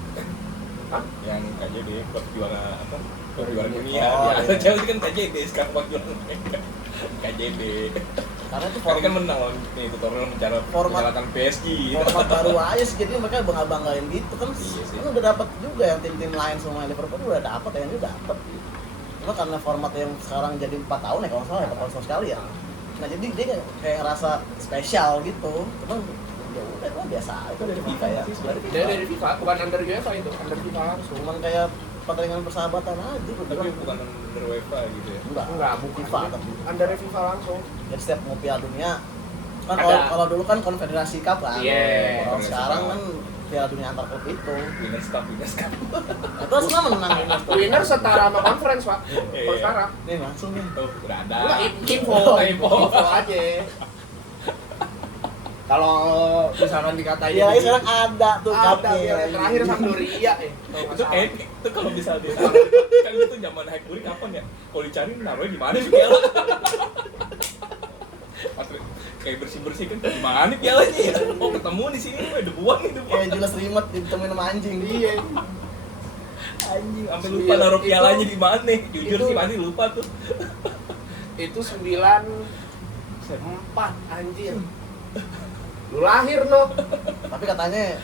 Hah? Yang KJB klub juara apa? Klub juara dunia. Oh, Biasa iya. Chelsea kan KJB sekarang klub juara KJB. Karena itu Karena kan menang lawan nih tutorial mengalahkan PSG. format baru aja sih, jadi mereka bangga-banggain gitu kan. Iya sih. Kan udah dapat juga yang tim-tim lain semua Liverpool udah dapat, ya ini dapat. Cuma karena format yang sekarang jadi 4 tahun ya kalau nggak salah ya, 4 tahun sekali ya. Nah jadi dia kayak ngerasa spesial gitu. Cuman ya udah itu biasa itu Dari cuma FIFA kayak sih sebenarnya. Dia dari FIFA, bukan under UEFA itu, under FIFA langsung. cuman kayak pertandingan persahabatan aja gua Tapi bilang. bukan dari UEFA gitu ya. Enggak, bukan FIFA tapi. under FIFA langsung. Jadi setiap mau Piala Dunia kan Ada. kalau dulu kan Konfederasi Cup kan. Iya, Kalau Konfederasi sekarang Cup. kan Piala Dunia antar klub itu. Winners Cup. Itu Arsenal menang ini. Winner setara sama conference, Pak. Iya. Kalau sekarang. Nih langsung nih. Tuh, udah ada. Enggak, info Info. aja. Kalau misalkan dikatain Iya, sekarang ada tuh ada cupnya. yang terakhir Sampdoria Itu itu kalau bisa ditaruh kan itu zaman Haikuri kapan ya? Kalau dicari naruhnya di mana sih piala? Pas kayak bersih kan di mana pialanya ya? Oh ketemu di sini, debuan nih debuan. Kayak Jules Rimet ditemuin sama anjing. Iya. Anjing, sampai lupa naruh pialanya di mana. Jujur itu- sih pasti lupa tuh. Itu 94 anjir. Lu lahir no. Tapi katanya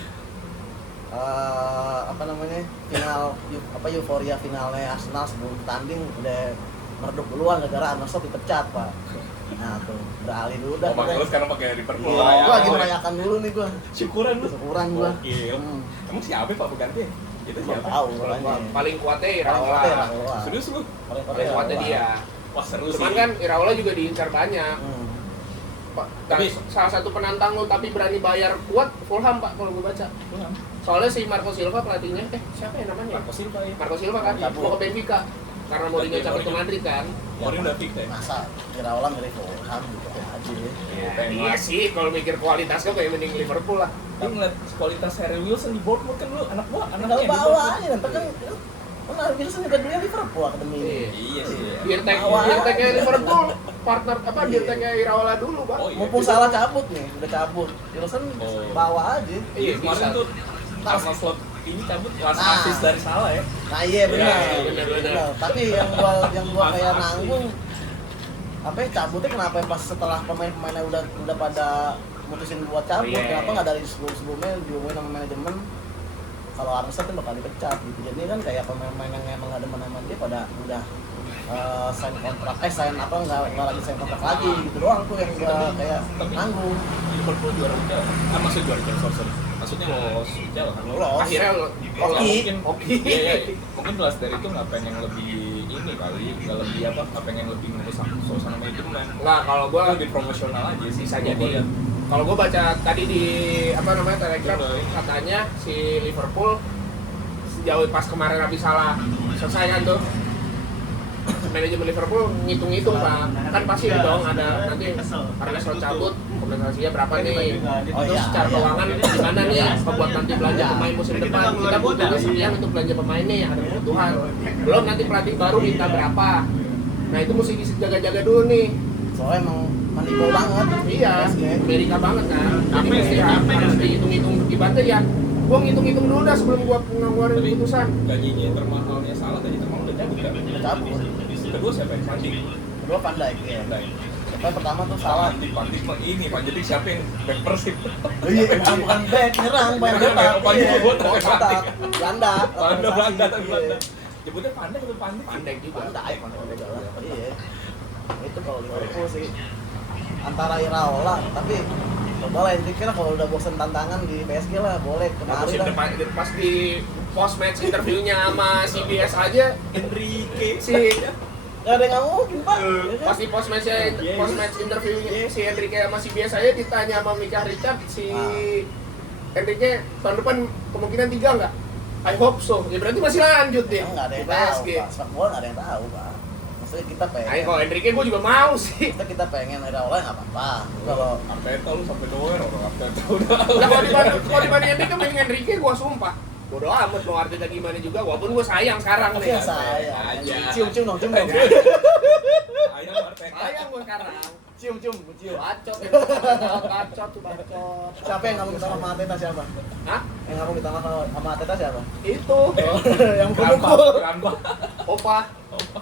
apa namanya euforia finalnya Arsenal sebelum tanding udah meredup duluan gara-gara Armstrong dipecat, Pak. Nah tuh beralih dulu dah. Oh, makanya lu sekarang pakai Liverpool Iya, lah ya. gua lagi merayakan dulu nih gua. Syukuran lu. Syukuran gua. Gokil. Emang siapa Pak pengganti? Itu Belum siapa? tahu Kalau makanya. paling kuatnya Paling Iraola. kuatnya Iraola. Serius lu? Paling Paling kuatnya dia. Wah seru sih. Cuman kan Iraola juga diincar banyak. Pak, Tapi- salah satu penantang lo tapi berani bayar kuat Fulham Pak kalau gue baca. Soalnya si Marco Silva pelatihnya, siapa ya namanya? Marco Silva ya. Marco Silva kan Cabut. mau ke Benfica karena mau Tapi cabut ke Mourinho- Madrid kan. Mourinho udah fix ya. Masa Iraola milih Fulham gitu aja. Iya sih kalau mikir kualitasnya kayak mending Liverpool lah. Tapi ngeliat kualitas Harry Wilson di Bournemouth kan lu anak buah, Tinggal anaknya di bawa Bournemouth. aja nanti kan Wilson juga dulunya Liverpool akademi. Iya sih. Biar tagnya Liverpool partner apa Dirteknya Iraola dulu, Bang. Oh, iya. Mumpung salah cabut nih, udah cabut. Wilson Oh. bawa aja. Iya, bisa. kemarin tuh karena slot ini cabut kelas Nah. asis dari salah ya. Nah iya benar. Iya, benar. Tapi yang gua kayak Masa nanggung apa ya, cabutnya kenapa pas setelah pemain-pemainnya udah pada mutusin buat cabut, Iya. kenapa nggak dari sebelumnya diomongin sama manajemen kalau Armstead tuh bakal dipecat gitu. Jadi kan kayak pemain-pemain yang emang nggak demen sama dia pada udah sign kontrak, nggak lagi sign kontrak lagi gitu doang tuh yang gua kayak nanggung. Liverpool juara UCL. Maksud juara UCL, sorry. Maksudnya lolos UCL kan. Lolos. Akhirnya Mungkin iya, iya. Mungkin kelas dari itu nggak pengen lebih ini kali, nggak lebih apa, nggak pengen lebih merusak suasana manajemen. Enggak, kalau gua Lebih promosional aja sih bisa kalau gua jadi. lihat. Kalau gue baca tadi di Telegram katanya si Liverpool sejauh pas kemarin habis salah selesai kan tuh manajemen Liverpool ngitung-ngitung Pak, kan pasti dong ada nanti karena soal cabut kompensasinya berapa nih, Oh, terus iya, secara iya. keuangan gimana nih membuat nanti belanja pemain musim depan, kita butuhnya sekian untuk belanja pemain nih, ada kebutuhan, belum nanti pelatih baru minta berapa, nah itu mesti dijaga-jaga dulu nih. Soalnya emang manipul banget. Iya, Amerika banget kan. Jadi mesti harus dihitung-hitung dibantu ya. Gua ngitung-hitung dulu dah sebelum gua ngeluarin Tapi keputusan. gajinya termahalnya salah, gaji termahal udah cabut kan? Udah cabut. Kedua siapa yang Pandik? Kedua Pandai ya. Pandai. Yang pertama tuh salah. Pandik mah ini, Pandik siapa yang back Persib? Oh iya, bukan back, nyerang, banyak Nyerang, botak. oh, Pandik Iya, botak, botak. Pandik. Belanda. Belanda, tapi Iya. Belanda. Jebutnya Pandai atau Pandik? Pandai juga. Pandai. Iya. Itu kalau Liverpool sih antara Iraola, tapi coba lah Hendrik lah kalau udah bosan tantangan di PSG lah boleh kemari Musim lah. depan pas di post match interviewnya sama CBS aja Enrique. si Gak ada yang nggak mungkin pak. Ya kan? pas di post match interviewnya si Enrique sama CBS aja ditanya sama Mika Richard si Enrique tahun depan kemungkinan 3 nggak? I hope so. Ya berarti masih lanjut dia. Nggak ada di yang tahu PSG. pak. Sepak bola nggak ada yang tahu pak. Maksudnya kita pengen. Ayo kalau Enrique gue juga mau sih. Kita pengen Iraola nggak apa-apa. Kalau Arteta lu sampai doer orang Arteta udah. Nah, kalau dibanding Enrique mending Enrique gua sumpah. Bodoh amat mau Arteta gimana juga walaupun gua sayang sekarang nih. ya saya. aja. Cium dong, cium dong. Ayam Arteta. Sayang gua sekarang. Cium. Bacot ya. Bacot tuh bacot. Siapa yang nggak mau ditolong sama Arteta siapa? Hah? Yang nggak mau ditolong sama Arteta siapa? Itu. Yang Grandpa. pukul. Grandpa. Opa.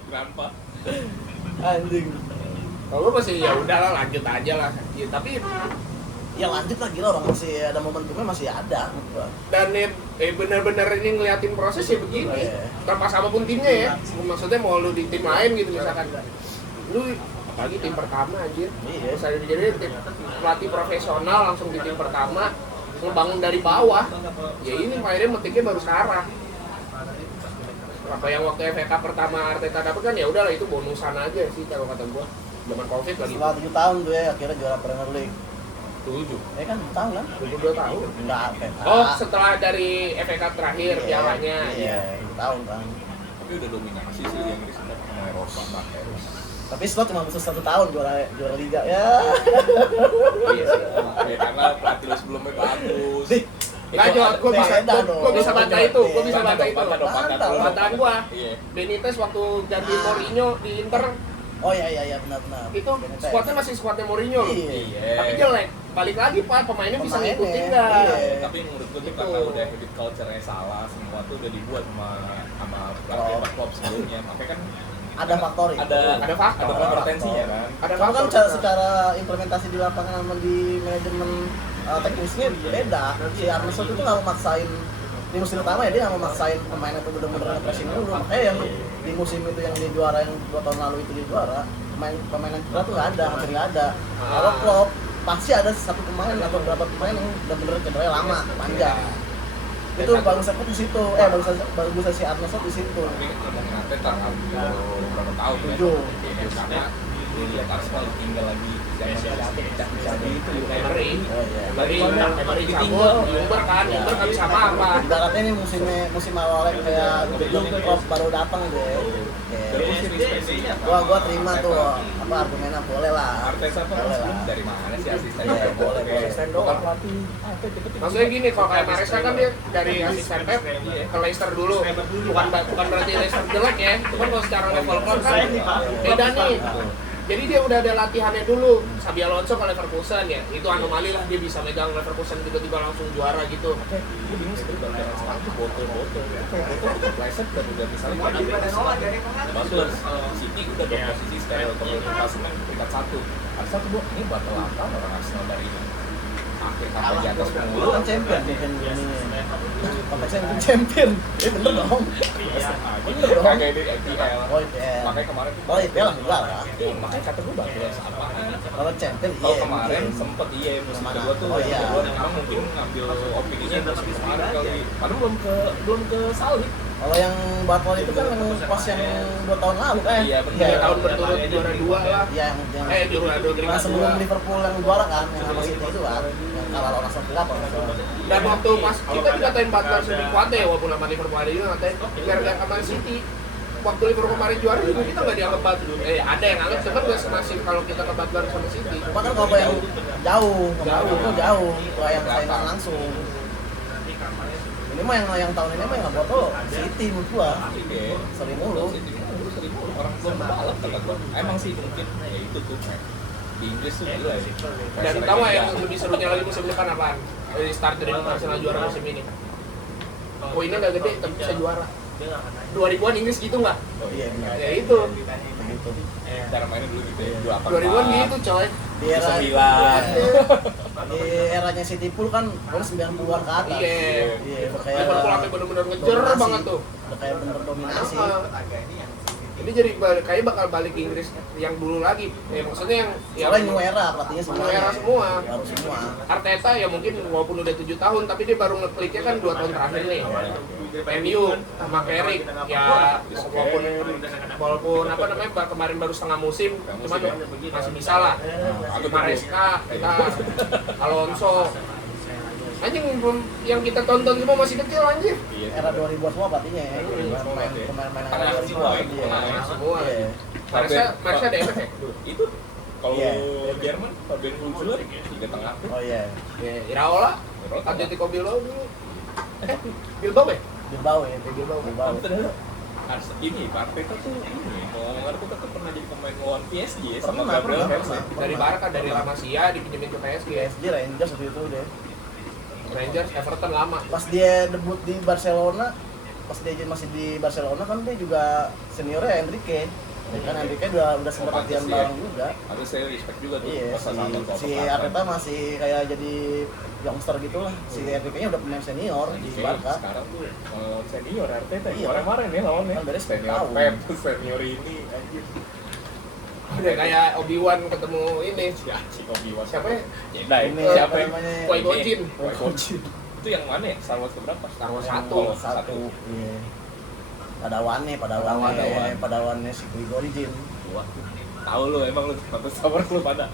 Grandpa. Anjing. Kalau gua masih ya udahlah lanjut aja lah. Ya, tapi Ya lanjut lah gila orang masih ada momentumnya masih ada menurut gua. dan benar-benar ini ngeliatin proses ya begini. Iya. Terpas apapun timnya ya. Maksudnya mau lu di tim lain gitu misalkan. Lu apalagi tim pertama anjir. Iya. Terus ada jadi tim pelatih profesional langsung di tim pertama ngebangun dari bawah. Ya ini akhirnya metiknya baru sekarang. Apa yang waktu FA Cup pertama Arteta dapat kan ya udahlah itu bonusan aja sih kalau kata gua. Zaman Covid lagi. Setelah 7 tahun gue akhirnya juara Premier League. 7. Ya kan 7 tahun kan? 22 tahun. Enggak, Oh, setelah dari FA Cup terakhir pialanya. Iya, 7 tahun kan. Tapi udah dominasi sih yang di sana sama Eropa Pak terus. Tapi Slot cuma butuh 1 tahun juara liga ya. Iya sih. Ya, karena pelatih lu sebelumnya bagus. Nggak, Jo, gua bisa baca itu, gua bisa Bantah baca dong, itu. bantah dong, bantah dulu. Bantahan gua. Iya. Benitez waktu ganti Mourinho di Inter Oh iya benar. itu skuadnya masih skuadnya Mourinho loh. Iya. Tapi jelek. Balik lagi Pak, pemainnya bisa Pemainnya, ngikutin nggak? iya. Tapi menurut gue tuh Gitu. karena udah habit culture-nya salah, semua tuh udah dibuat sama pelatih klub sebelumnya. Makanya kan Ada faktor itu. Ada faktor. ada kompetensinya kan. Ada Cuma kan faktor. secara implementasi di lapangan sama di manajemen teknisnya beda. Si Armstrong itu nggak mau maksain di musim pertama ya dia nggak mau maksain pemainnya itu benar-benar pressing dulu. Makanya yang di musim itu yang dia juara yang 2 tahun lalu itu dia juara pemain yang cedera tuh nggak ada, hampir nggak ada. Kalau Klopp pasti ada satu pemain atau beberapa pemain yang benar-benar cederanya lama, panjang. Itu bagusnya Klopp di situ. Bagusnya si Armstrong di situ. Tapi ngomongin Arteta kan berapa tahun ya? 7. Iya, karena dia lihat Arsenal tinggal lagi zaman pecah-pecah gitu kayak Emery. Oh iya. Emery cabut, Jumber kan, Ya. Jumber kan bisa apa? Ibaratnya ini musim awalnya kayak gedung Klopp baru datang deh. Terus sih respect sih. Gua terima tuh apa argumennya boleh lah. Arteta tuh Boleh sebelum lah. dari mana sih asisten? Iya, boleh. Asisten doang. Pelatih. Maksudnya gini, kalau kayak Maresca kan dia dari asisten Pep ke Leicester dulu. Bukan berarti Leicester jelek ya, cuman kalau secara level klub kan beda nih. Jadi dia udah ada latihannya dulu. Xabi Alonso ke Leverkusen ya, itu anomali lah dia bisa megang Leverkusen tiba-tiba langsung juara gitu. Oke, gue bingung sih gara-gara sekarang tuh botol-botol. Botol pleset dan udah misalnya bagus. City udah berposisi sekarang untuk klasemen peringkat 1. Arsenal tuh ini batal apa orang Arsenal dari akhir sampai di atas Lu pengurus. kan champion mungkin ini. Kompetisi champion. Bener dong. Bener dong. Kagak ini IPL. Oh, IPL. Makanya kemarin tuh Oh, IPL enggak lah. makanya kata gue batu apa. Kalau champion Kalau iya. kemarin mungkin. sempet musim Mana? kedua tuh Oh, iya. kedua memang mungkin ngambil opininya musim kemarin kali. Padahal belum ke salib. Kalau yang batal itu kan yang pas yang 2 tahun lalu Iya, bener. 3 tahun berturut juara 2 lah. Iya, yang Juara 2 nah, sebelum Liverpool yang juara kan, yang sama City itu kan, yang kalah lawan Aston Villa kalau nggak salah. Dan waktu pas kita dikatain Butler lebih kuat ya, walaupun sama Liverpool ada juga ngatain gara-gara sama City. Waktu Liverpool kemarin juara juga kita nggak dianggap Butler. Ada yang anggap, cuman nggak semasif kalau kita ke Butler sama City. Cuma kan kalau yang jauh, jauh, kalau yang saingan langsung. Ini mah yang tahun ini mah yang nggak botol City menurut gua. Iya. Seri mulu. Orang belum balap kata gua. Emang sih mungkin ya itu tuh di Inggris tuh gila ya. Dan tahu nggak yang lebih serunya lagi musim depan apaan? Start dari Arsenal juara musim ini. Oh ini nggak gede tapi bisa juara. 2000-an Inggris gitu nggak? Oh, Iya benar. Ya itu. Begitu. Cara mainnya dulu gitu ya. 2000-an gitu coy. Di era 9. di eranya City Pool kan baru 90-an ke atas. Iya. Iya, udah kayak Liverpool sampai bener-bener ngejer dominasi. banget tuh. Udah kayak bener dominasi. Ini jadi kayak bakal balik ke Inggris yang dulu lagi. Ya maksudnya yang Soalnya new era pelatihnya semua. New era semua. Baru semua. Arteta ya mungkin walaupun udah 7 tahun tapi dia baru ngekliknya kan 2 tahun terakhir nih. MU sama Carrick ya walaupun apa namanya kemarin baru setengah musim cuman masih bisa lah. Maresca, kita Alonso. Anjing yang kita tonton semua masih kecil anjir. Era 2000 semua pelatihnya ya. Pemain-pemain era 2000 Pemain semua. Iya. Maresca ada efek ya? Itu kalau Iya. Jerman Fabian Hüller 3 tengah tuh. Oh iya. Iraola, Atletico Bilbao dulu. Bilbao ya? Bilbao ya, Bilbao. Tapi ternyata ini Arteta tuh ini Arteta tuh pernah jadi pemain lawan PSG ya sama Pernah, Gabriel pernah. Jesus. Dari Barca, dari La Masia dipinjemin ke PSG. PSG Rangers waktu itu deh. Rangers, Everton lama. Pas dia debut di Barcelona, pas dia masih di Barcelona kan dia juga seniornya Enrique. Kan Enrique udah sempat latihan bareng juga. Harus saya respect juga tuh Iya, pas sama si Arteta masih kayak jadi youngster gitu lah. Si Enrique-nya udah pemain senior di Barca. Sekarang tuh senior Arteta Iya. Kemarin ya lawannya. Kan dari Senior tahun. Pep, senior ini anjir. Udah kayak Obi-Wan ketemu ini. Ya, si Obi-Wan. Siapa ya? Jedi. Ini Siapa apa yang namanya? Qui-Gon Jinn. Qui-Gon Jinn. Itu yang mana ya? Star Wars keberapa? Star Wars Yang 1. satu. Iya. Padawannya si Qui-Gon Jinn. Wah, tahu lu emang lu nonton Star Wars lu pada.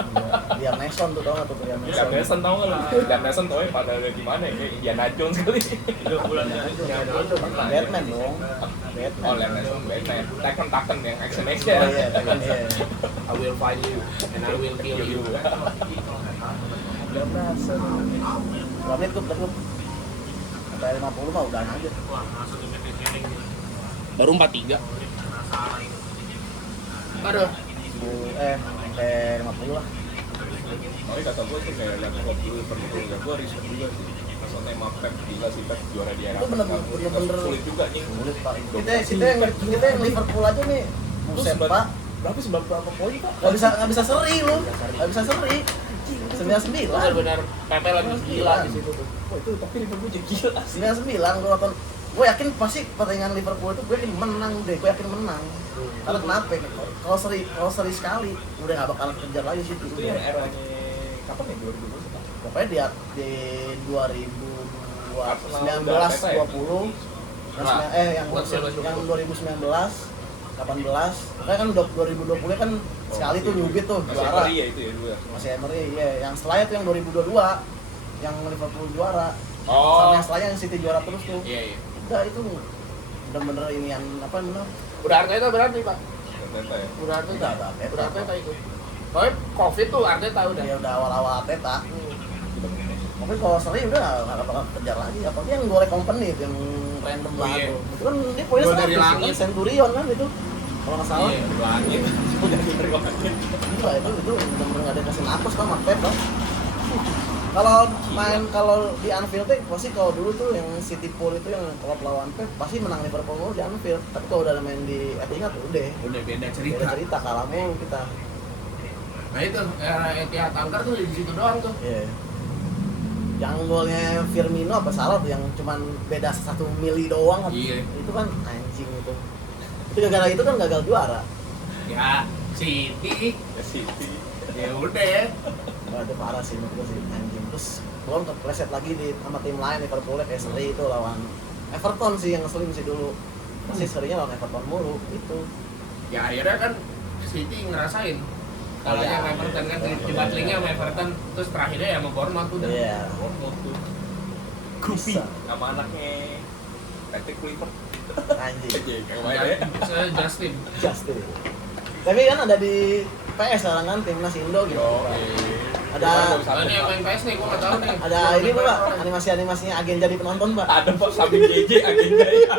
Liam Neeson tuh tau gak tuh Liam Liam Neeson? Neeson tahu nggak lu? Liam Neeson tahu ya pada ada di mana ya? Kayak Indiana Jones kali. Batman dong. Oh, Batman. Liam Neeson Batman. Taken yang action Oh action. iya, Batman iya. I will find you and I will kill you. Liam Neeson. Berapa menit tuh? Sampai 50 mah udahan aja. Baru 43. Aduh. Sampai 50 lah. Oh, kata gue tuh kayak lihat klub dulu Liverpool ya, gue respect juga sih. Maksudnya emang Pep gila sih, Pep juara di era Itu bener-bener sulit juga nih. sulit pak. Kita yang Liverpool aja nih. Buset pak. Berapa 90 poin pak? Gak bisa seri lu. Gak bisa seri. 99. Benar-benar Pepe lagi gila di situ tuh. Oh itu tapi Liverpool jadi gila sih. 99 gue nonton. Gue yakin pasti pertandingan Liverpool itu gue yakin menang deh. Gue yakin menang. Karena kenapa? Kalau seri sekali udah gak bakal kejar lagi sih. Itu yang eranya kapan ya? 2020 pak? Pokoknya di 2019 20 yang 2019 18 pokoknya kan 2020 kan sekali tuh nyubit tuh Masih juara Emery ya itu ya dua. masih Emery iya yang setelahnya tuh yang 2022 yang Liverpool juara sama Oh. yang setelahnya yang City juara terus tuh Iya, iya. udah itu bener-bener ini yang apa bener Udah Arteta berarti, Pak. Arteta ya. Udah Arteta. Udah Arteta. Udah Arteta itu. Soalnya Covid tuh Arteta udah. dia udah awal-awal Arteta mungkin kalau seri udah nggak bakal kejar lagi apalagi yang Gole Company itu yang random Oh, banget iya. tuh itu kan dia poinnya Gol dari 100 langit. kan Centurion kan itu Kalau nggak salah. Iya, langit. Udah diperluatin. Gila itu bener-bener nggak ada kasih napas sama Pep bang. Kalau di Anfield tuh pasti kalau dulu tuh yang City Pool itu yang kalau lawan Pep pasti menang Liverpool mulu di Anfield. Tapi kalau udah main di Etihad udah Udah beda beda cerita kalah mulu kita. Nah itu era Etihad Angker tuh di situ doang tuh. Iya. Yang golnya Firmino apa salah tuh yang cuman beda 1 mili doang. Iya. Itu kan anjing itu. Itu gara-gara itu kan gagal juara. Ya City. Ya City. Ya udah ya. Wah, itu parah sih menurut gue sih anjing. Terus belum terpleset lagi di sama tim lain Liverpool kayak seri itu lawan Everton sih yang ngeselin sih dulu. Pasti serinya lawan Everton mulu itu. Ya akhirnya kan City ngerasain kalahnya sama Everton kan di battlingnya sama Everton, terus terakhirnya ya sama Bournemouth udah. Iya. Bournemouth tuh. Goofy sama anaknya Patrick Kluivert. Anjing. Kayak main ya. Saya Justin. Justin. Tapi kan ada di PS sekarang kan timnas Indo gitu. Ada Ini yang main PS nih, gua nggak tahu nih. ada ini Pak, animasi-animasinya agen jadi penonton Pak. Ada Pak samping JJ agenda ya.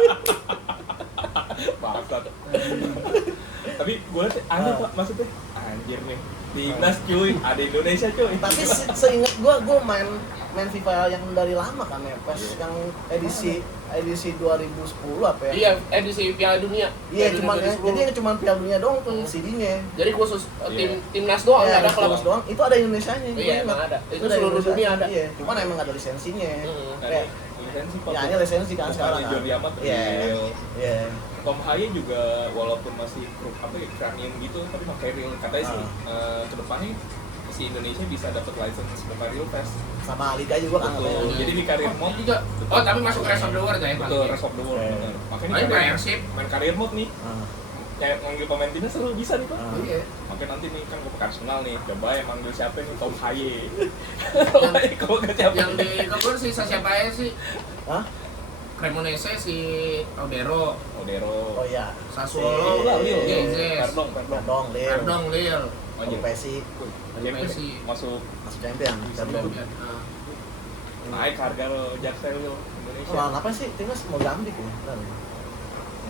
Bangsat. Tapi gue liat ada Pak maksudnya anjir nih. Timnas cuy, ada Indonesia cuy. Tapi seingat gua main FIFA yang dari lama kan ya, PES yang edisi 2010 apa ya? Iya, edisi Piala Dunia. Iya, Piala cuman Dunia ya, 2010. jadi cuma Piala Dunia doang tuh CD-nya. Jadi khusus Iya. timnas doang, nggak ada klub. kelas doang. Itu ada Indonesianya. Iya, gua emang ingat. ada. Itu ada seluruh Indonesia. dunia ada. Iya, cuman emang ada lisensinya. Kayak lisensi Pak. ya ini lisensi kan sekarang. Bukannya Jordi Amat Iya. real. Iya. Tom Haye juga walaupun masih cranium gitu tapi pakai real. Katanya sih kedepannya si Indonesia bisa dapat license pakai real PES. Sama Liga juga kan Betul. katanya. Jadi di career mode juga. Oh, tapi masuk Rest of the World ya? betul rest of the world. Oke. Bener. Makanya Main di career- Airship. main career mode nih. Ah. Kayak ngambil pemain timnya seru bisa nih Pak. Iya. Makanya nanti nih kan gue pakai Arsenal nih, coba yang manggil siapa nih Tom Haye. Tom Haye kalau nggak siapa? Yang di klub sisa siapa aja sih? Hah? Cremonese si Odero, Odero. Oh iya. Sassuolo, Lil. Gezes, Pardon. Perdong, Lil. Perdong, Lil, Anjir. Messi Messi. Masuk masuk champion. Perdong. Nah, naik harga lo Jaksel lo Indonesia. Lawan apa sih? Timnas Mozambik ya? Bentar.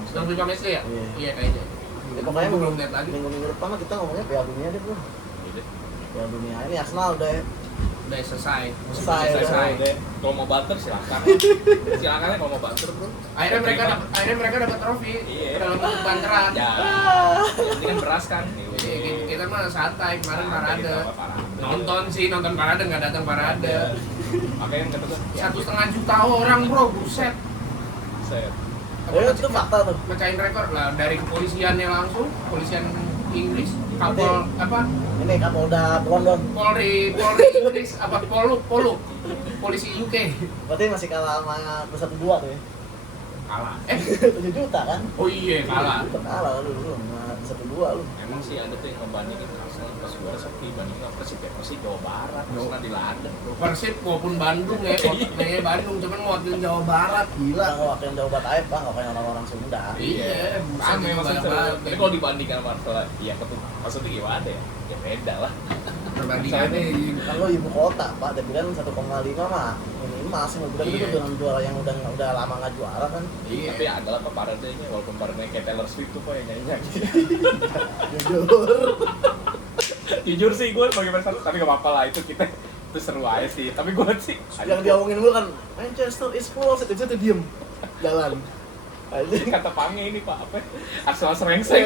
yang FIFA Messi ya? Iya. Iya kayaknya. Ya, pokoknya Gua belum lihat lagi. minggu depan mah kita ngomongnya Piala Dunia deh bro. Gitu. Piala Dunia ini Arsenal udah ya. Udah selesai. Selesai. Selesai deh. Kalau mau banter silakan. Silakan ya kalau mau banter bro. Akhirnya mereka dapat trofi Iya. dalam bentuk banteran. Ya. Ini kan beras kan. Iya, kita mah santai kemarin parade. Parade. Nonton parade nggak datang parade. Makanya kata tuh 1,5 juta orang bro, buset. set. Itu fakta tuh. Mecahin rekor lah dari kepolisiannya langsung, kepolisian Inggris, Kapol apa? Ini Kapolda London. Polri Inggris apa polisi UK Berarti masih kalah sama 1-2 tuh ya. kalah. 7 juta kan? Oh iya kalah. Itu kalah lu sama 1-2 lu. Emang sih ada tuh yang ngebandingin Arsenal pas juara sepi bandingin sama Persib ya Persib Jawa Barat Arsenal di London bro. Persib maupun Bandung ya, kayaknya Bandung cuman mewakili Jawa Barat. Gila nggak wakil Jawa Barat aja Bang, nggak kayak orang-orang Sunda. Iya, Sama Jawa maksudnya Barat. tapi kalau dibandingkan sama Arsenal ya maksudnya gimana ya? Ya beda lah. Perbandingannya Kan lu ibu kota Pak, dia bilang 1,5 mah minimal sih, bilang itu Iya. dengan juara yang udah lama nggak juara kan. Iya. Tapi ada lah Pak paradenya walaupun paradenya kayak Taylor Swift tuh Pak yang nyanyi. Jujur. Jujur sih gue sebagai fans tapi gak apa-apa lah itu kita itu seru aja sih. Tapi gue sih Yang diomongin dulu kan Manchester is full, itu diem jalan. Aja. kata Pange ini Pak apa? Arsenal serengseng.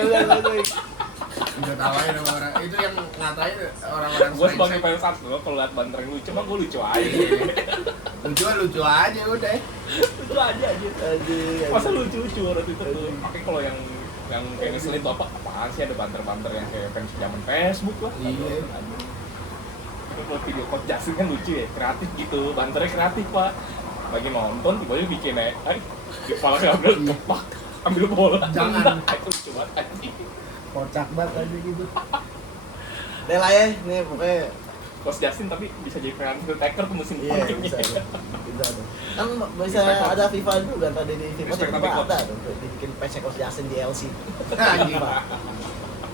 Udah tawain sama orang itu yang ngatain orang-orang Gue sebagai brengsek. fans Arsenal kalau liat banter yang lucu mah gue lucu aja. lucu aja udah. Lucu aja. Anjing. Masa lucu-lucu orang itu tuh. Makanya kalau yang kayak ngeselin tuh apaan sih ada banter-banter yang kayak fans zaman Facebook lah. Iya. Itu kalau video Coach Justin kan lucu ya, kreatif gitu, banternya kreatif Pak. Lagi nonton tiba-tiba bikin kepala ngambil kepak, ambil bola. Jangan. Itu lucu banget anjing. Kocak banget aja gitu. Deh lah ya, nih pokoknya Coach Justin tapi bisa jadi penalti taker tuh musim iya depan. bisa tuh. Bisa tuh. Kan bisa ada FIFA juga tadi di FIFA Respect juga tapi Coach. ada tuh dibikin patch Coach Justin di LC. Anjing.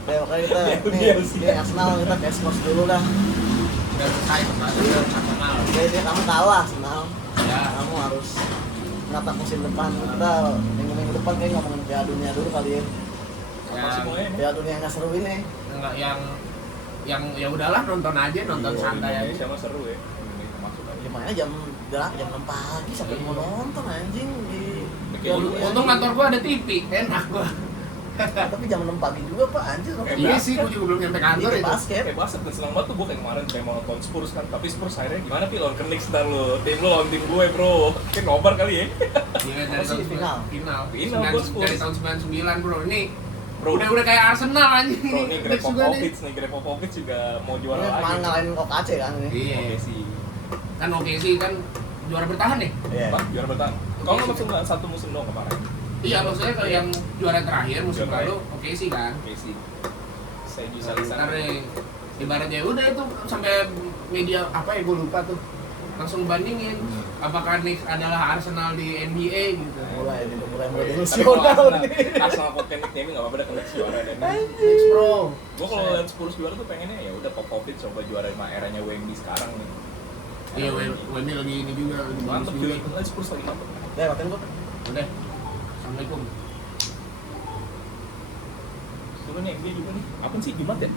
Deh pokoknya kita Di nih LC. di Arsenal kita cash course dulu dah. Udah selesai pembahasan Arsenal. Jadi kamu kalah Arsenal. Ya. Kamu harus menatap musim depan. Kita minggu depan kayak ngomongin Piala Dunia dulu kali ya. Masih mulai emang. Piala Dunia nggak seru ini. Enggak yang ya udahlah nonton aja, nonton Iya, santai aja. Indonesia mah seru ya. Indonesia masuk aja. Gimana jam 6 pagi sampai mau nonton anjing di Piala Dunia. Untung kantor gua ada TV, enak gua. Tapi jam 6 pagi juga Pak anjir. Iya sih, gua juga belum nyampe kantor Ini itu. basket. Kayak basket dan senang banget tuh gue kayak kemarin kayak mau nonton Spurs kan, tapi Spurs akhirnya gimana Pi lawan Knicks ntar lu, tim lu lawan tim gue bro, kayak nobar kali ya. Iya, Apa sih, final? Final Final, Spurs. dari tahun 99 bro. Ini Bro. udah kayak Arsenal anjing. Bro, nih Greg Knicks juga Popovich juga mau Ini juara kemarin lagi. ngalahin OKC kan ini. Iya. Oke sih. Kan oke sih kan juara bertahan nih. Iya. Apa? Juara bertahan. Kalau nggak maksud nggak satu musim doang kemarin. Iya, maksudnya kalau yang juara terakhir musim Juara lalu oke sih kan. Oke sih. Saya bisa Ntar nih, ibaratnya udah itu sampai media apa ya gue lupa tuh langsung bandingin apakah Knicks adalah Arsenal di NBA gitu. Mulai Tapi delusional kalau nih. Arsenal potensi naming nggak apa-apa dah Knicks juara deh. Knicks bro. Gue kalau lihat Spurs juara tuh pengennya ya udah Popovich coba juara eranya Wemby sekarang nih. Iya, Wemby lagi ini juga lagi bagus Mantep juga. juga. Spurs lagi mantep. Deh, matiin gua. Udah. Assalamualaikum. Dulu nih NBA juga nih. Apa sih Jumat ya?